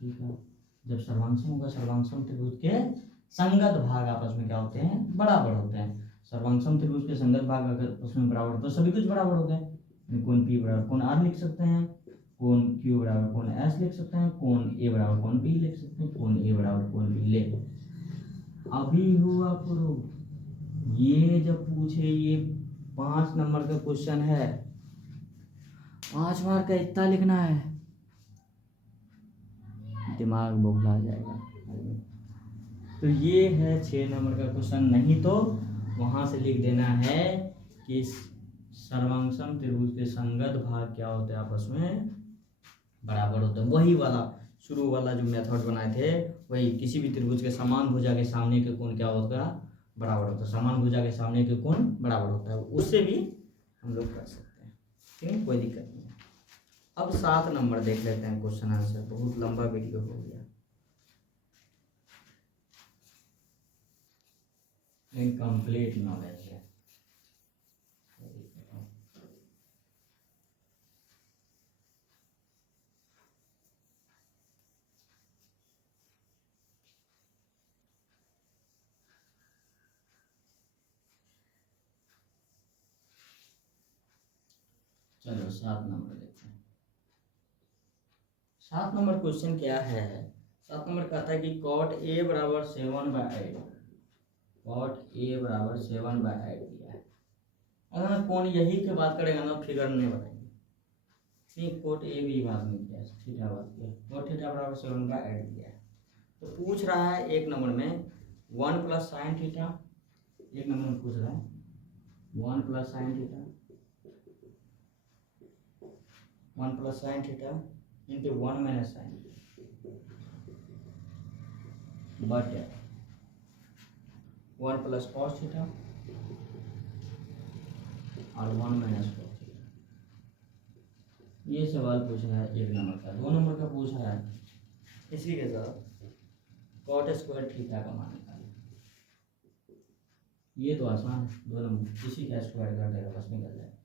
ठीक है, जब सर्वांशम होगा, सर्वांशम त्रिभुज के संगत भाग आपस में क्या होते हैं, बराबर होते हैं। सर्वांशम त्रिभुज के संगत भाग अगर उसमें बराबर तो सभी कुछ बराबर हो गए। कोण P बराबर कोण R लिख सकते हैं, कोण Q बराबर कोण S लिख सकते हैं, कोण A बराबर कोण B लिख सकते हैं, कोण A बराबर कोण B ले। अभी हुआ प्रूफ, ये जब पूछे, ये 5 नंबर का क्वेश्चन है, 5 बार का इतना लिखना है, दिमाग बोखला जाएगा। तो ये है 6 नंबर का क्वेश्चन, नहीं तो वहां से लिख देना है कि सर्वांगसम त्रिभुज के संगत भाग क्या होते हैं, आपस में बराबर होते हैं। वही वाला शुरू वाला जो मेथड बनाए थे, वही किसी भी त्रिभुज के समान भुजा के सामने के कोण क्या होता है, बराबर होता है। समान भुजा के सामने के कोण बराबर होता है, उससे भी हम लोग कर सकते हैं, ठीक है, कोई दिक्कत नहीं है। अब 7 नंबर देख लेते हैं क्वेश्चन आंसर, बहुत लंबा वीडियो हो गया, इनकम्प्लीट नॉलेज है। चलो 7 नंबर देखते हैं। 7 नंबर क्वेश्चन क्या है, 7 नंबर कहता है कि cot A बराबर 7/8, cot A बराबर 7/8 दिया है। अगर कौन यही की बात करेगा ना, फिगर नहीं बताएंगे, नहीं cot A भी बात नहीं किया, थीटा बात किया, cot थीटा बराबर 7/8 दिया है। तो पूछ रहा है एक नंबर में 1 प्लस साइन थीटा, एक नंबर में पूछ रहा है 1 plus sine theta, 1 plus sine theta into 1 minus sine but 1 plus cos theta और 1 माइनस कॉस थीटा। ये सवाल पूछा है एक नंबर का। 2 नंबर का पूछा है इसी के साथ कॉट स्क्वायर थीटा का मान निकालें। ये तो आसान है, 2 नंबर इसी का स्क्वायर कर देगा, बस निकल जाएगा।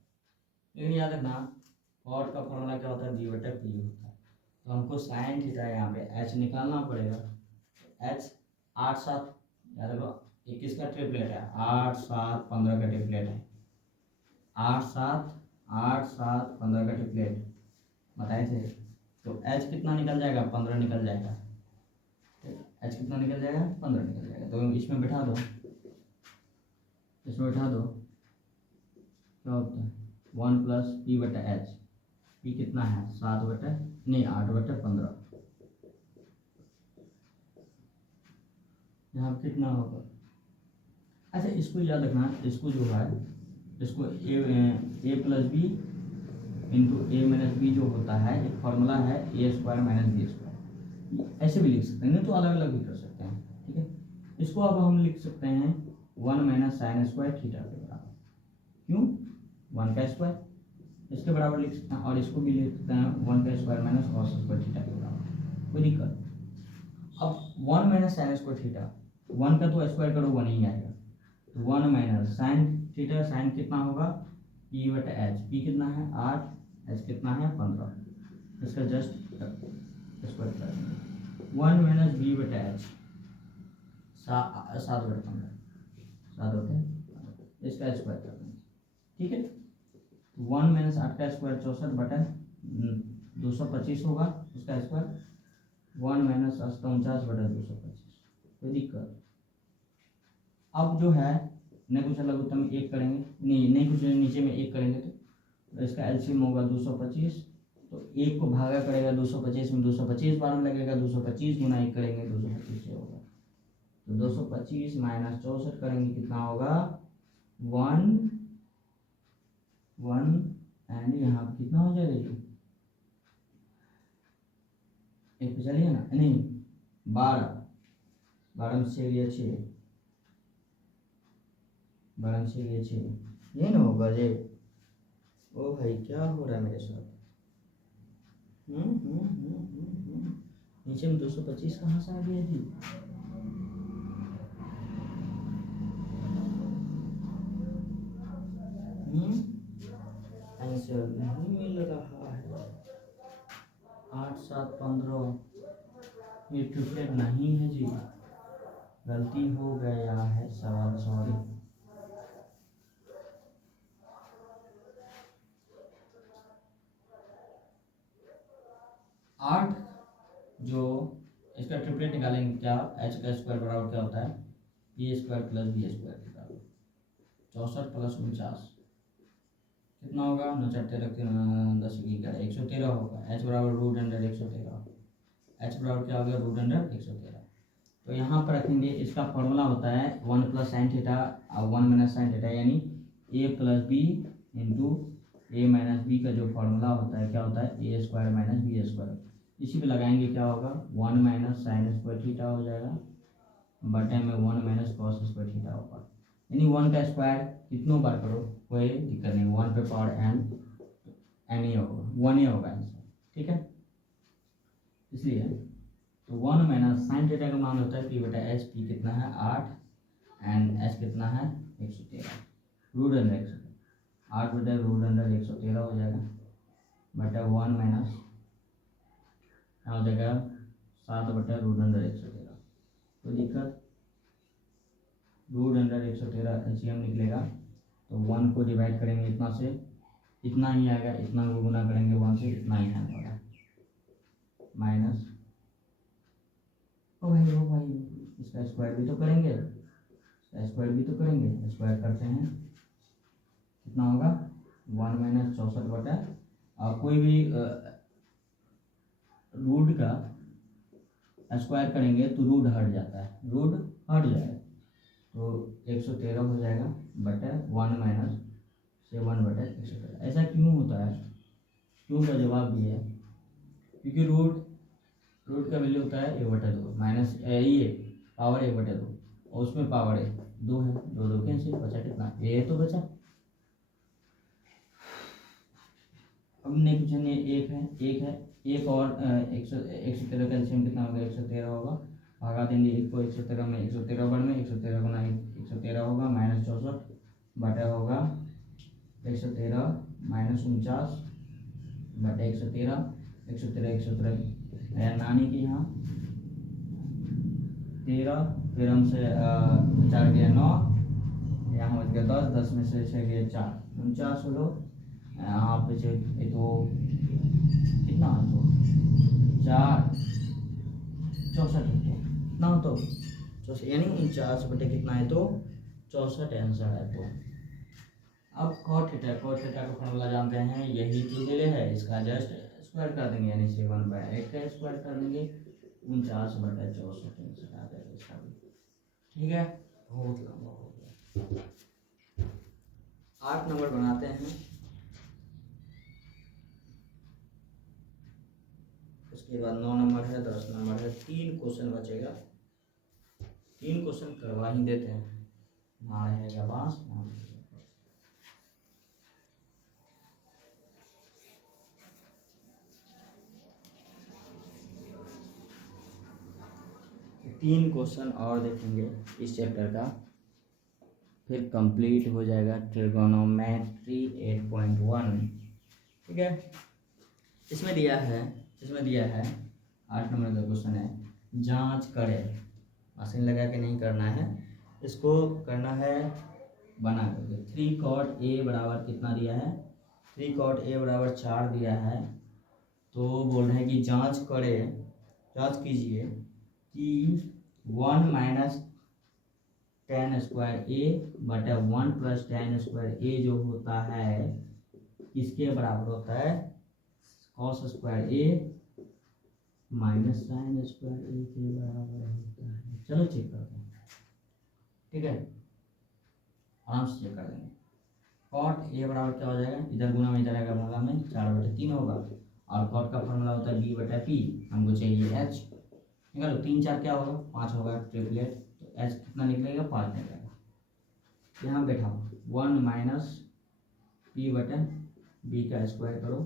लेकिन याद रखना कॉट का फॉर्मूला क्या होता है, डी बटा पी होता है। तो हमको साइन थीटा यहाँ पे एच निकालना पड़ेगा। एच 8 7 याद रखो, 21 का ट्रिपलेट है, 8 7 15 का ट्रिपलेट है, 8 7 15 का ट्रिपलेट बताए थे। तो एच कितना निकल जाएगा, 15 निकल जाएगा। एच कितना निकल जाएगा, 15 निकल जाएगा। तो इसमें बैठा दो, इसमें बैठा दो, क्या होता है 1 प्लस पी बटा एच, पी कितना है 7 बटा नहीं 8 बटा 15, यहाँ कितना होगा। अच्छा इसको याद रखना, इसको जो है इसको ए प्लस बी इंटू ए माइनस बी जो होता है, एक फॉर्मूला है ए स्क्वायर माइनस बी स्क्वायर, ऐसे भी लिख सकते हैं, नहीं तो अलग अलग भी कर सकते हैं, ठीक है। इसको अब हम लिख सकते हैं 1 माइनस साइन स्क्वायर थीटा के बराबर, क्यों 1 का स्क्वायर इसके बराबर लिख सकते हैं, और इसको भी लिख सकते हैं 1 का square minus cos square theta के बराबर, कोई दिक्कत। अब 1 माइनस साइन स्क्वायर थीटा, 1 का तो स्क्वायर करो 1 ही आएगा, तो 1 माइनस साइन थीटा, साइन कितना होगा पी बटा एच, पी कितना है 8, एच कितना है 15, इसका जस्ट स्क्वायर कर देंगे। 1 माइनस बी बटा एच 7 बटा 15, 7 बटे इसका स्क्वायर कर देंगे, ठीक है। 1 माइनस 8 का स्क्वायर 64 बटा 225 होगा, उसका स्क्वायर 1 माइनस 49 बटा 225, कोई दिक्कत। अब जो है नहीं कुछ लघुत्तम में 1 करेंगे, नहीं कुछ नीचे में 1 करेंगे तो इसका एलसीएम होगा 225, तो 1 को भागा करेगा 225 में, 225 बार में लगेगा, 225 गुना 1 करेंगे 225 से होगा, तो 225 माइनस 64 करेंगे कितना होगा 1 एंड यहाँ पर कितना हो जाएगा ये 1 पे चलिए ना, नहीं 12 में से गया 6, 12 में से गया 6, ये ना होगा जे। ओ भाई क्या हो रहा है मेरे साथ, नीचे में 225 कहाँ से आ गया जी, आंसर नहीं मिल रहा है। 8 7 15 ये ट्रिपलेट नहीं है जी, गलती हो गया है सवाल, सॉरी। आठ जो इसका ट्रिपलेट निकालेंगे क्या, एच का स्क्वायर बराबर क्या होता है P square plus B square के बराबर, 64 प्लस 49 कितना होगा 9 10 11 113 होगा। एच बराबर रूट अंडर 113, एच बराबर क्या हो गया रूट अंडर 113। तो यहाँ पर रखेंगे, इसका फॉर्मूला होता है 1 प्लस साइन थीटा और 1 माइनस साइन थीटा, यानी ए प्लस बी इंटू ए माइनस बी का जो फॉर्मूला होता है क्या होता है ए स्क्वायर माइनस बी स्क्वायर। इसी पे लगाएंगे क्या होगा 1 माइनस साइन स्क्वायर थीटा हो जाएगा बटे में 1 माइनस कॉस स्क्वायर थीटा होगा। यानी 1 का स्क्वायर कितनों बार करो कोई दिक्कत नहीं 1 पे पावर एन ही होगा 1 ही होगा आंसर। ठीक है इसलिए तो 1 माइनस साइन थीटा का मान होता है पी बटा एच। पी कितना है 8 एंड एच कितना है 113 रूट अंडर 113 8 बटे रूट अंडर 113 हो जाएगा बटा 1 माइनस क्या हो जाएगा 7 बटे रूट अंडर 113। कोई दिक्कत रूट अंडर 113 एलसीएम निकलेगा तो 1 को डिवाइड करेंगे इतना से इतना ही आएगा इतना को गुना करेंगे 1 से इतना ही आने वाला माइनस ओ भाई इसका स्क्वायर भी तो करेंगे स्क्वायर भी तो करेंगे स्क्वायर करते हैं कितना होगा 1 माइनस 64 बटा और कोई भी रूट का स्क्वायर करेंगे तो रूट हट जाता है रूट हट जाएगा तो 113 हो जाएगा बटा 1 माइनस 7 बटा 113। ऐसा क्यों होता है क्यों का जवाब भी है क्योंकि रूट का वैल्यू होता है 1/2 माइनस ये पावर 1/2 और उसमें पावर 2 है 2 कैंसिल बचा कितना ए तो बचा। अब नहीं कुछ नहीं एक है एक और 113 कैल्शियम कितना होगा 113 होगा भागा देंगे एक को 113 में 113 बढ़ में 113 गुना 113 होगा माइनस 64 बटा होगा 113 माइनस 49 बटा 113 नानी के यहाँ 13 फिर हमसे 4 गया 9 यहाँ बच गया 10 में से 6 गया 4 49 हो लो यहाँ पे तो कितना तो 4 64 कितना हो तो 64 यानी 49 बटे कितना है तो 64 आंसर है। तो अब cot थीटा का फॉर्मूला जानते हैं यही तो दिले है इसका जस्ट स्क्वायर कर देंगे यानी 7/8 का स्क्वायर कर देंगे 49 बटा 64 आंसर आ जाएगा इसका भी। ठीक है बहुत लंबा हो गया 8 नंबर बनाते हैं। उसके बाद 9 नंबर है 10 नंबर है 3 क्वेश्चन बचेगा 3 क्वेश्चन करवा ही देते हैं ना रहेगा बांस ना रहेगा। 3 क्वेश्चन और देखेंगे इस चैप्टर का फिर कंप्लीट हो जाएगा ट्रिगोनोमेट्री 8.1। ठीक है इसमें दिया है 8 नंबर का क्वेश्चन है जांच करें मशीन लगा के नहीं करना है इसको करना है बना करके 3 cot a बराबर कितना दिया है 3 cot a बराबर 4 दिया है। तो बोल रहे हैं कि जांच कीजिए कि 1 माइनस tan स्क्वायर a बटा 1 प्लस tan स्क्वायर a जो होता है किसके बराबर होता है cos square a minus sine square a के बराबर होता है। चलो चेक करते हैं ठीक है आराम से चेक कर देंगे। cot a बराबर क्या हो जाएगा इधर गुना में इधर आएगा भागा में 4/3 होगा और cot का फॉर्मूला होता है b बटा p हमको चाहिए h निकालो 3 4 क्या होगा 5 होगा ट्रिपलेट तो h कितना निकलेगा 5 निकलेगा। यहाँ बैठा 1 माइनस p बटा b का स्क्वायर करो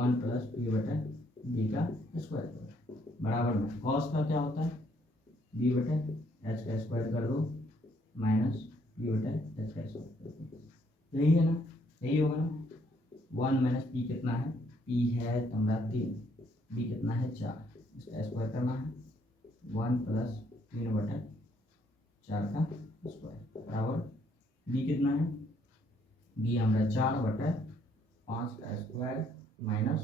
1 प्लस p बटा b का स्क्वायर करो बराबर में cos का क्या होता है b बटा h का स्क्वायर कर दो माइनस p बटा h का स्क्वायर कर दो यही है ना यही होगा ना 1 माइनस p कितना है p है तुम्हारा 3 b कितना है 4 इसका स्क्वायर करना है 1 प्लस 3 बटा 4 का स्क्वायर बराबर b कितना है b हमारा 4 बटा 5 का स्क्वायर माइनस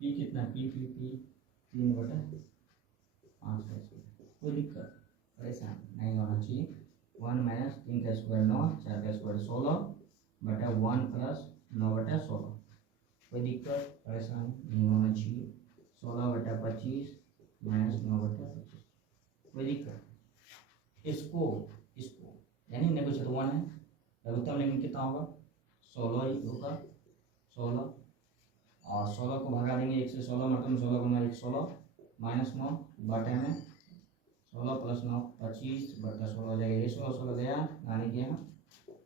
p कितना p 3 बटा 5 का स्क्वायर। कोई दिक्कत परेशान नहीं होना चाहिए 1 माइनस 3 का स्क्वायर 9 4 का स्क्वायर 16 बटा 1 प्लस 9 बटा 16। कोई दिक्कत परेशान नहीं होना चाहिए 16 बटा 25 माइनस 9 बटा 25। कोई दिक्कत इसको यानी नेगोशिएट 1 है लघुत्तम निम्न कितना होगा 16 ही होगा, 16, और 16 को भगा देंगे 1 से, 16 मतलब 16 गुना 1 16 -9 बटे में 16 + 9 25 बटा 16 हो जाएगा, ये 16 16 गया यानी कि यहाँ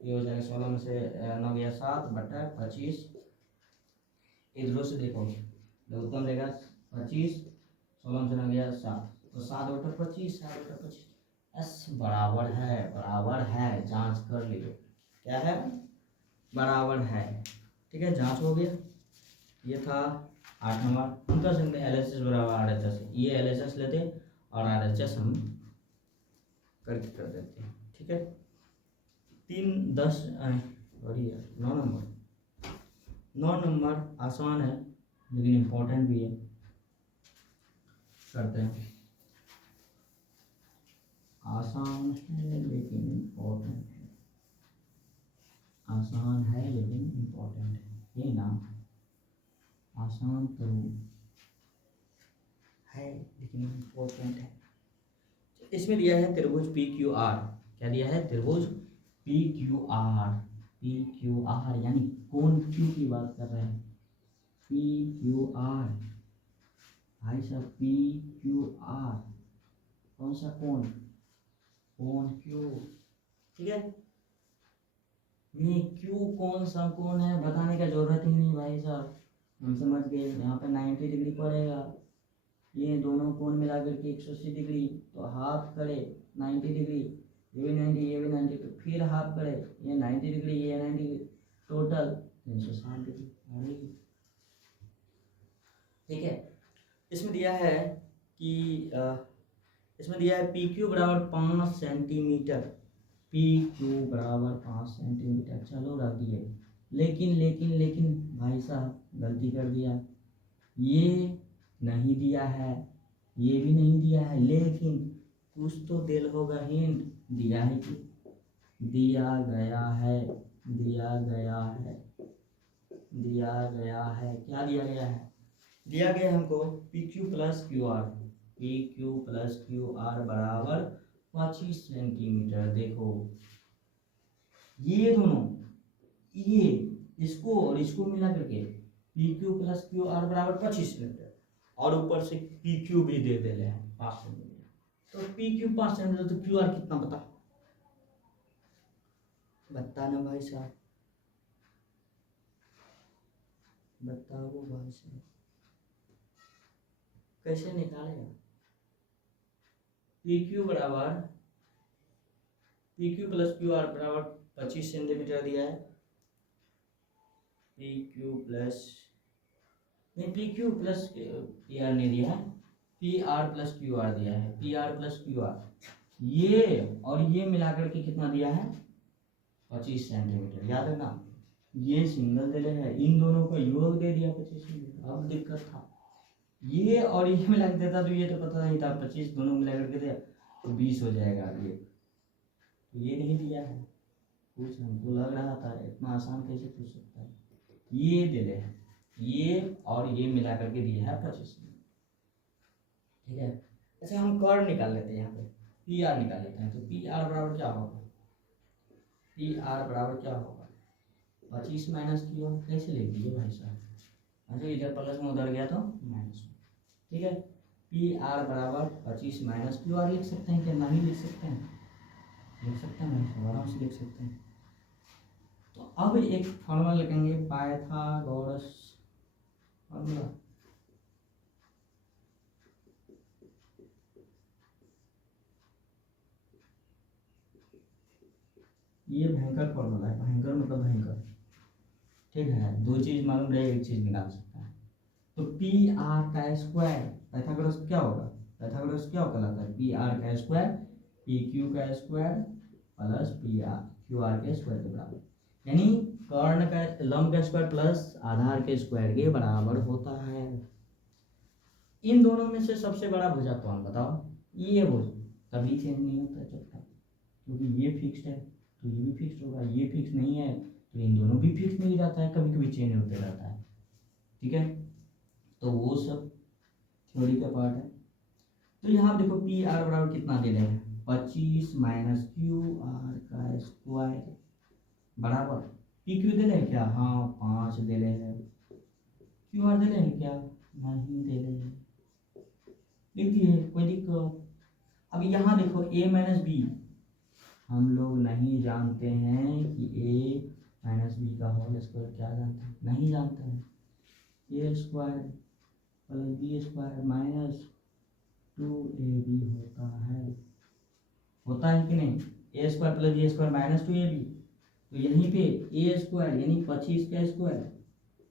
ये हो जाएगा 16 में से 9 गया 7 बटा 25, इधरों से देखो लघुत्तम देगा 25, 16 में से 9 गया 7, तो 7 बटा 25, 7 बटा 25 एस बराबर है, जांच कर लियो क्या है, बराबर है। ठीक है, जांच हो गया। ये था 8 नंबर। हम कर सकते हैं LHS बराबर RHS, ये LHS लेते और RHS हम करके कर देते हैं। ठीक है, 3 10 बढ़िया 9 नंबर, 9 नंबर आसान है लेकिन इम्पोर्टेंट भी है, करते हैं। आसान है लेकिन इम्पोर्टेंट है, आसान है लेकिन इम्पोर्टेंट है, ये ना आसान तो है लेकिन इम्पोर्टेंट है। इसमें दिया है त्रिभुज PQR, क्या दिया है, त्रिभुज PQR यानी कोण Q की बात कर रहे हैं, PQR भाई साहब, PQR कौन सा कोण, कोण Q। ठीक है, ये Q कौन सा कोण है बताने का जरूरत ही नहीं भाई साहब, हम समझ गए। यहाँ पे 90 डिग्री पड़ेगा, ये दोनों कोण मिला करके 180 डिग्री, तो हाफ करे 90 डिग्री, ये भी 90 ये भी 90, तो फिर हाफ करे ये 90 डिग्री ये 90, टोटल 360 डिग्री बढ़ेगी। ठीक है, इसमें दिया है कि इसमें दिया है PQ बराबर 5 सेंटीमीटर, PQ बराबर 5 सेंटीमीटर, चलो रख दिए, लेकिन भाई साहब गलती कर दिया, ये नहीं दिया है, ये भी नहीं दिया है, लेकिन कुछ तो दिल होगा, हिंट दिया है कि दिया गया है, दिया गया है, दिया गया है, क्या दिया गया है, दिया गया हमको PQ + QR, PQ + QR बराबर 25 सेंटीमीटर। देखो ये दोनों, ये इसको और इसको मिला करके PQ + QR बराबर 25 सेंटीमीटर, और ऊपर से PQ भी दे रहे हैं 5 सेंटीमीटर, तो PQ 5 सेंटीमीटर, तो QR कितना बताना भाई साहब, बताओ भाई साहब कैसे निकालेगा। PQ + QR बराबर 25 सेंटीमीटर दिया है, PQ प्लस नहीं, PQ + PR नहीं दिया है, PR + QR दिया है, PR + QR, ये और ये मिलाकर के कितना दिया है 25 सेंटीमीटर, याद है ना, ये सिंगल दे रहे हैं, इन दोनों का योग दे दिया 25 सेंटीमीटर। अब दिक्कत था, ये और ये मिला के देता तो ये तो पता नहीं था, 25 दोनों मिला करके दिया तो 20 हो जाएगा, ये नहीं दिया है, कुछ हमको लग रहा था इतना आसान कैसे पूछ सकता है, ये दे रहे हैं, ये और ये मिला करके दिया है 25। ठीक है, अच्छा हम कर निकाल लेते हैं, यहाँ पे PR निकाल लेते हैं, तो PR बराबर क्या होगा, PR बराबर क्या होगा 25 - QR, कैसे लिख दिए भाई साहब, अच्छा इधर प्लस में उधर गया तो माइनस में। ठीक है, PR बराबर 25 - QR लिख सकते हैं, क्या नहीं लिख सकते हैं, लिख सकते हैं भाई साहब, आराम से लिख सकते हैं। तो अब एक फॉर्मूला लिखेंगे, पाइथागोरस फॉर्मूला, ये भयंकर फॉर्मूला है, भयंकर मतलब भयंकर। ठीक है, दो चीज मालूम रहे एक चीज निकाल सकता है, तो PR का स्क्वायर, पाइथागोरस क्या होगा, पाइथागोरस क्या कहलाता है, PR का स्क्वायर PQ का स्क्वायर प्लस PR QR के स्क्वायर के बराबर, यानी कर्ण का लंब का स्क्वायर प्लस आधार के स्क्वायर के बराबर होता है। इन दोनों में से सबसे बड़ा भुजा कौन बताओ, ये भुज कभी चेंज नहीं होता चलता, क्योंकि ये फिक्स्ड है तो ये भी फिक्स होगा, ये फिक्स नहीं है तो इन दोनों भी फिक्स नहीं रहता है, कभी कभी चेंज होते रहता है। ठीक है, तो वो सब थ्योरी का पार्ट है। तो यहाँ देखो PR बराबर कितना दे रहे हैं 25 - QR का स्क्वायर बराबर पी क्यू दे रहे हैं क्या? हाँ 5 दे रहे हैं। क्यू आर दे रहे हैं क्या? नहीं दे रहे हैं। लिख दिए, कोई दिक्कत? अब यहाँ देखो a माइनस बी, हम लोग नहीं जानते हैं कि a माइनस बी का होल स्क्वायर क्या जानते हैं? नहीं जानते हैं। A square plus B square minus 2ab होता है कि नहीं? A square plus B square minus 2ab, तो यहीं पे ए स्क्वायर यानी 25 का स्क्वायर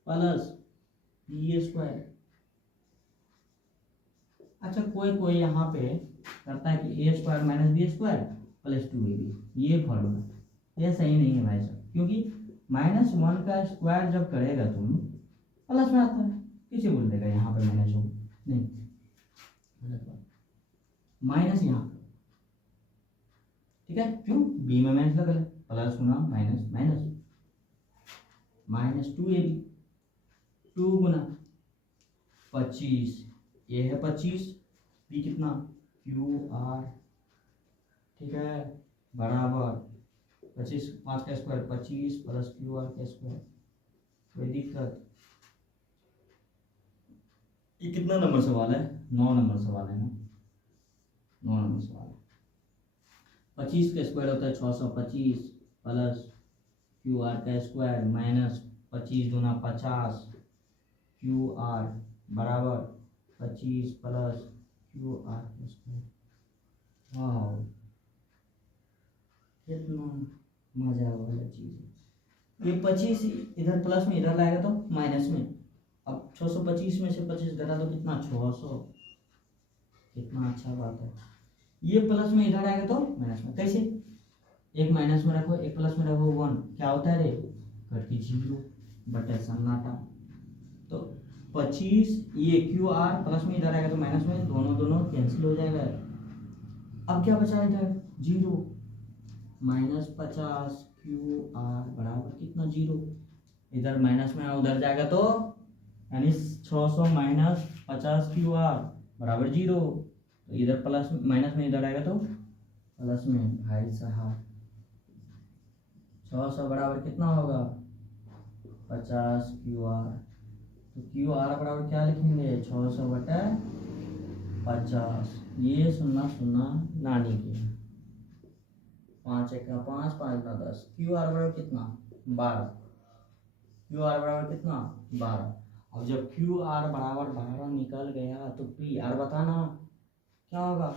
प्लस बी स्क्वायर। अच्छा कोई कोई यहाँ पे करता है कि A square minus B square plus 2ab, ये फॉर्मूला, ये सही नहीं है भाई साहब, क्योंकि -1 का स्क्वायर जब करेगा तुम प्लस में आता है, किसे बोल देगा यहाँ पे माइनस हो? नहीं, माइनस यहाँ, ठीक है? क्यों? बी में माइनस लगा है, प्लस गुना माइनस माइनस, -2ab, 2 गुना 25, ये है 25, बी कितना? क्यू आर, ठीक है, बराबर 25, 5 का स्क्वायर 25 प्लस क्यू आर का स्क्वायर। कोई दिक्कत? ये कितना नंबर सवाल है? 9 नंबर सवाल है ना, 9 नंबर सवाल है। 25 का स्क्वायर होता है 625 प्लस क्यू आर का स्क्वायर माइनस 25 गुना 50 क्यू आर बराबर 25 प्लस क्यू आर का स्क्वायर। वाह, कितना मजा वाला चीज़ है। ये 25 इधर प्लस में, इधर लाएगा तो माइनस में। अब 625 में से 25 घटा तो कितना? 600। कितना अच्छा बात है। ये प्लस में इधर आएगा तो माइनस में। कैसे? एक माइनस में रखो, एक प्लस में रखो, 1 क्या होता है रे? कट की 0 बटे सन्नाटा। तो 25 ये क्यू आर प्लस में इधर आएगा तो माइनस में, दोनों दोनों कैंसिल हो जाएगा। अब क्या बचा इधर? 0, -50 क्यू आर बराबर कितना? 0। इधर माइनस में उधर जाएगा तो यानी 600 माइनस 50 क्यू आर बराबर 0। तो इधर प्लस माइनस में इधर आएगा तो प्लस में। भाई साहब 600 बराबर कितना होगा? 50 क्यू आर। तो क्यू आर बराबर क्या लिखेंगे? 600 बटे 50। ये सुनना सुनना नानी की, 5 एक 5, 5 ना 10। क्यू आर बराबर कितना? 12। क्यू आर बराबर कितना? 12। अब जब क्यू आर बराबर 12 निकल गया तो पी आर बताना क्या होगा?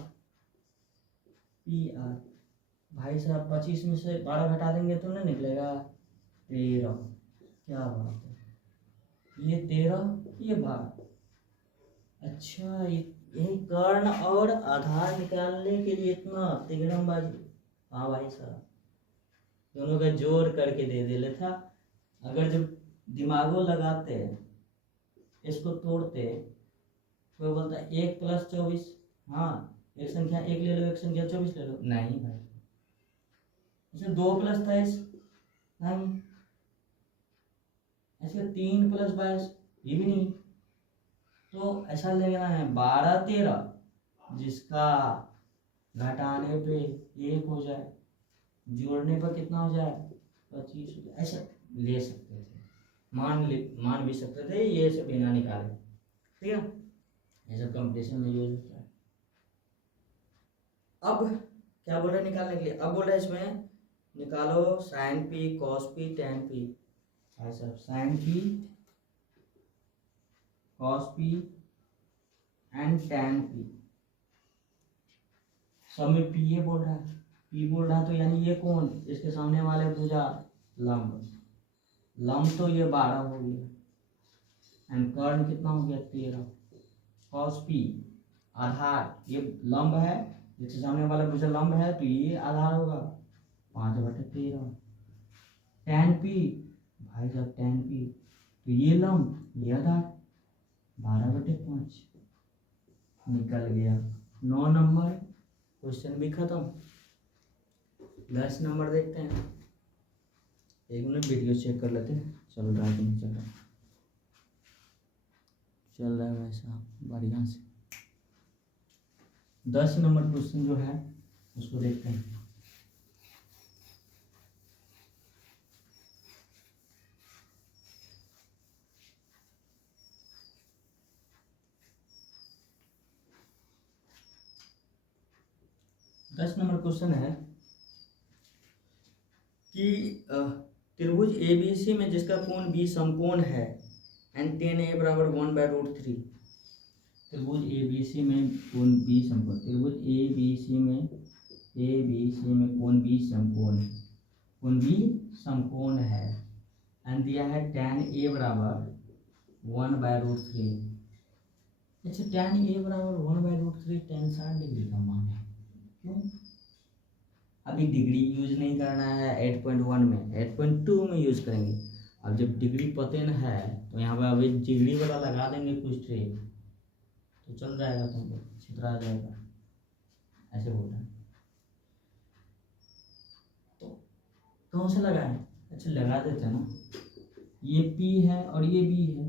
पी आर भाई साहब 25 में से 12 घटा देंगे तो नहीं निकलेगा? 13। क्या बात है, ये 13 ये 12। अच्छा यही कर्ण और आधार निकालने के लिए इतना तिगड़मबाजी। हाँ भाई साहब, दोनों का जोड़ करके दे दे था। अगर जब दिमागो लगाते इसको तोड़ते, कोई बोलता 1 + 24, हाँ एक संख्या 1 ले लो, एक संख्या 24 ले लो। नहीं भाई, इसमें 2 + 23 नहीं, ऐसे 3 + 22 ये भी नहीं। तो ऐसा लेना है 12 13 जिसका घटाने पे 1 हो जाए, जोड़ने पर कितना हो जाए? 25 हो जाए। ऐसा ले सकते थे, मान भी सकते थे, ये सब बिना निकाले, ठीक है? ये सब कंपटीशन में यूज होता है। अब क्या बोल रहे हैं निकालने के लिए? अब बोल रहे हैं इसमें निकालो sin p cos p tan p। ऐसा sin p cos p and tan p, सब में p ये बोल रहा है, p बोल रहा है, तो यानी ये कौन? इसके सामने वाले भुजा लंब, लंब तो ये 12 हो गया एंड कर्ण कितना हो गया? 13। cos p आधार, ये लंब है, जिसके सामने वाला भुजा लंब है तो ये आधार होगा 5/13। tan p भाई साहब tan p, तो ये लंब ये आधार 12/5। निकल गया 9 नंबर। क्वेश्चन भी खत्म। 10 नंबर देखते हैं। एक मिनट वीडियो चेक कर लेते हैं, चल रहा है कि नहीं चल रहा है। चल रहा है भाई साहब बढ़िया से। 10 नंबर क्वेश्चन जो है उसको देखते हैं। 10 नंबर क्वेश्चन है कि त्रिभुज ABC में जिसका कोण B समकोण है एंड tan A बराबर 1/√3। त्रिभुज ABC में कोण B समकोण, त्रिभुज ABC में कोण B समकोण, कोण B समकोण है एंड दिया है tan A बराबर 1/√3। अच्छा, tan A बराबर 1/√3 tan 60 डिग्री का मान है, क्यों? अभी डिग्री यूज नहीं करना है 8.1 में, 8.2 में यूज करेंगे। अब जब डिग्री पता न है तो यहाँ पे अभी डिग्री वाला लगा देंगे कुछ ट्रिक, तो चल जाएगा, तुमको छितरा जाएगा, ऐसे बोल रहे हैं। तो कौन से लगाए? अच्छा लगा देते हैं ना, ये P है और ये B है,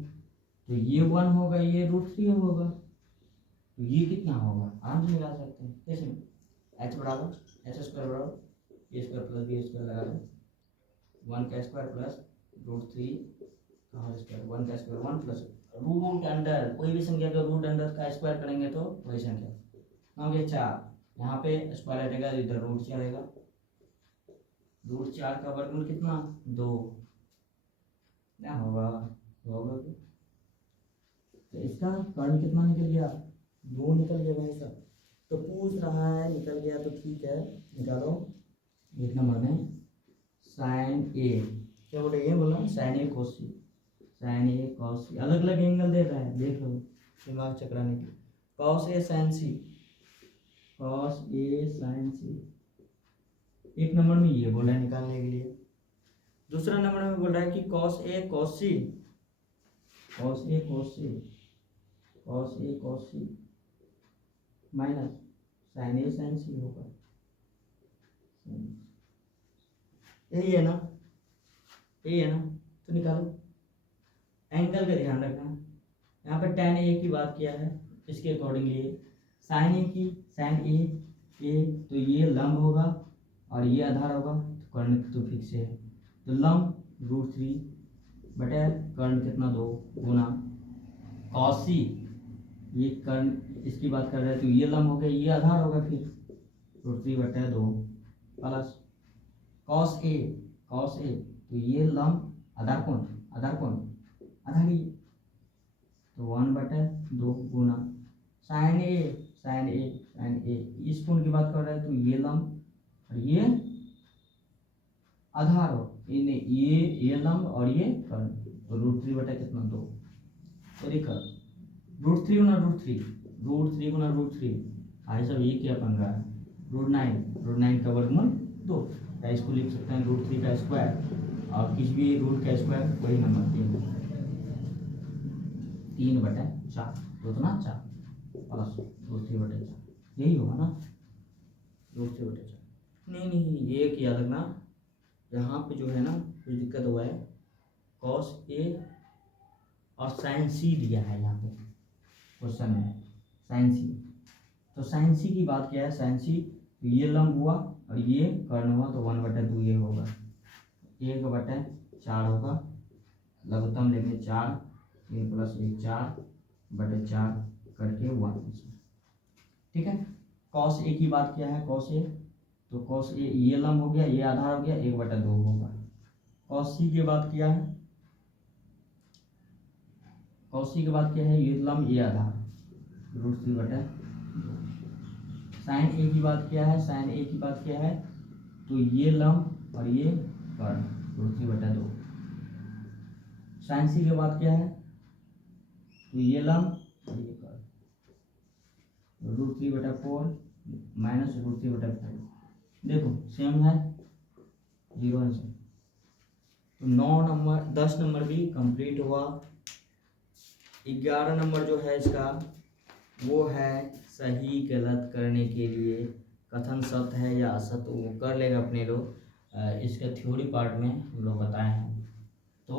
तो ये 1 होगा, ये √3 होगा, तो ये कितना होगा आराम से लगा सकते हैं। कैसे? h बराबर h² बराबर a² प्लस b² लगा दें, 1 का स्क्वायर प्लस √3 का होल स्क्वायर, 1 का स्क्वायर 1 प्लस रूट अंडर, कोई भी संख्या का रूट अंडर का स्क्वायर करेंगे तो वही संख्या हो गया 4। यहाँ पे स्क्वायर हटेगा, इधर रूट चलेगा, √4 का वर्गमूल कितना 2, क्या होगा तो इसका कर्ण कितना निकल गया 2 निकल गया भाई साहब। तो पूछ रहा है निकल गया तो ठीक है, निकालो। 1 नंबर में साइन ए, क्या बोले ये बोला साइन ए कोसी, साइन ए कॉस, अलग अलग एंगल दे रहा है, देख लो दिमाग चकराने के। Cos A sign C, cos A sign C. 1 number में ये बोला है निकालने के लिए। दूसरा नंबर में बोल रहा है कि cos A cos C, cos A cos C, cos A cos C minus sign A sign सी होगा, यही है ना, यही है ना, तो निकालो। एंगल का ध्यान रखना, यहाँ पर tan ए की बात किया है, इसके अकॉर्डिंगली साइन ए की, साइन ए तो ये लंब होगा और ये आधार होगा, तो कर्ण तो फिक्स है, तो लंब √3 बटे कर्ण कितना 2 गुना कॉसी, ये कर्ण इसकी बात कर रहे हैं तो ये लंब हो गया, ये आधार होगा, फिर √3 बटे 2 प्लस कॉस ए तो ये लंब आधार कौन आधारी, तो 1/2 गुना साइन ए इस कोण की बात कर रहे हैं तो ये लंब और ये आधार हो, ये लंब और ये कर्ण, तो √3 बटा कितना 2, तो देखो √3 गुना √3 भाई सब ये क्या बन रहा है √9 का वर्गमूल 2, या इसको लिख सकते हैं √3 का स्क्वायर, और किसी भी रूट का स्क्वायर वही नंबर 3/4, तो उतना 4 प्लस √3/4, यही होगा ना, √3/4। नहीं ये क्या लगना, यहाँ पे जो है ना कुछ दिक्कत हुआ है, कॉस ए और साइन सी दिया है यहाँ पे क्वेश्चन में, साइन सी, तो साइन सी की बात किया है, साइन सी तो ये लंब हुआ और ये कर्ण हुआ, तो 1/2 ये होगा, 1/4 होगा, लघुत्तम लेंगे 4, 3 + 1 4/4 करके 1, ठीक है। कॉस ए की बात किया है, कॉस ए तो कॉस ए ये लंब हो गया, ये आधार हो गया, 1/2 होगा। कॉस सी की बात किया है, कॉस सी की बात किया है, ये लंब ये आधार √3/2। साइन ए की बात किया है, साइन ए की बात किया है तो ये लंब और ये कर्ण √3/2। साइन सी की बात किया है तो ये लंब और ये कर्ण, √3/4 माइनस √3/4, देखो सेम है, 0 आंसर। तो 9 नंबर 10 नंबर भी कंप्लीट हुआ। 11 नंबर जो है इसका वो है सही गलत करने के लिए कथन सत्य है या असत्य, वो कर लेगा अपने लोग, इसका थ्योरी पार्ट में हम लोग बताए हैं। तो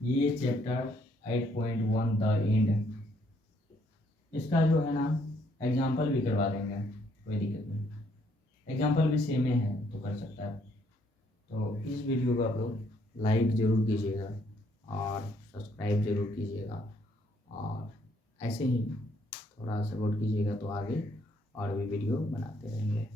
ये चैप्टर 8.1 द एंड, इसका जो है ना एग्जाम्पल भी करवा देंगे, कोई दिक्कत नहीं, एग्जाम्पल भी सेम है तो कर सकता है। तो इस वीडियो को आप लोग लाइक ज़रूर कीजिएगा और सब्सक्राइब ज़रूर कीजिएगा, और ऐसे ही थोड़ा सपोर्ट कीजिएगा तो आगे और भी वीडियो बनाते रहेंगे।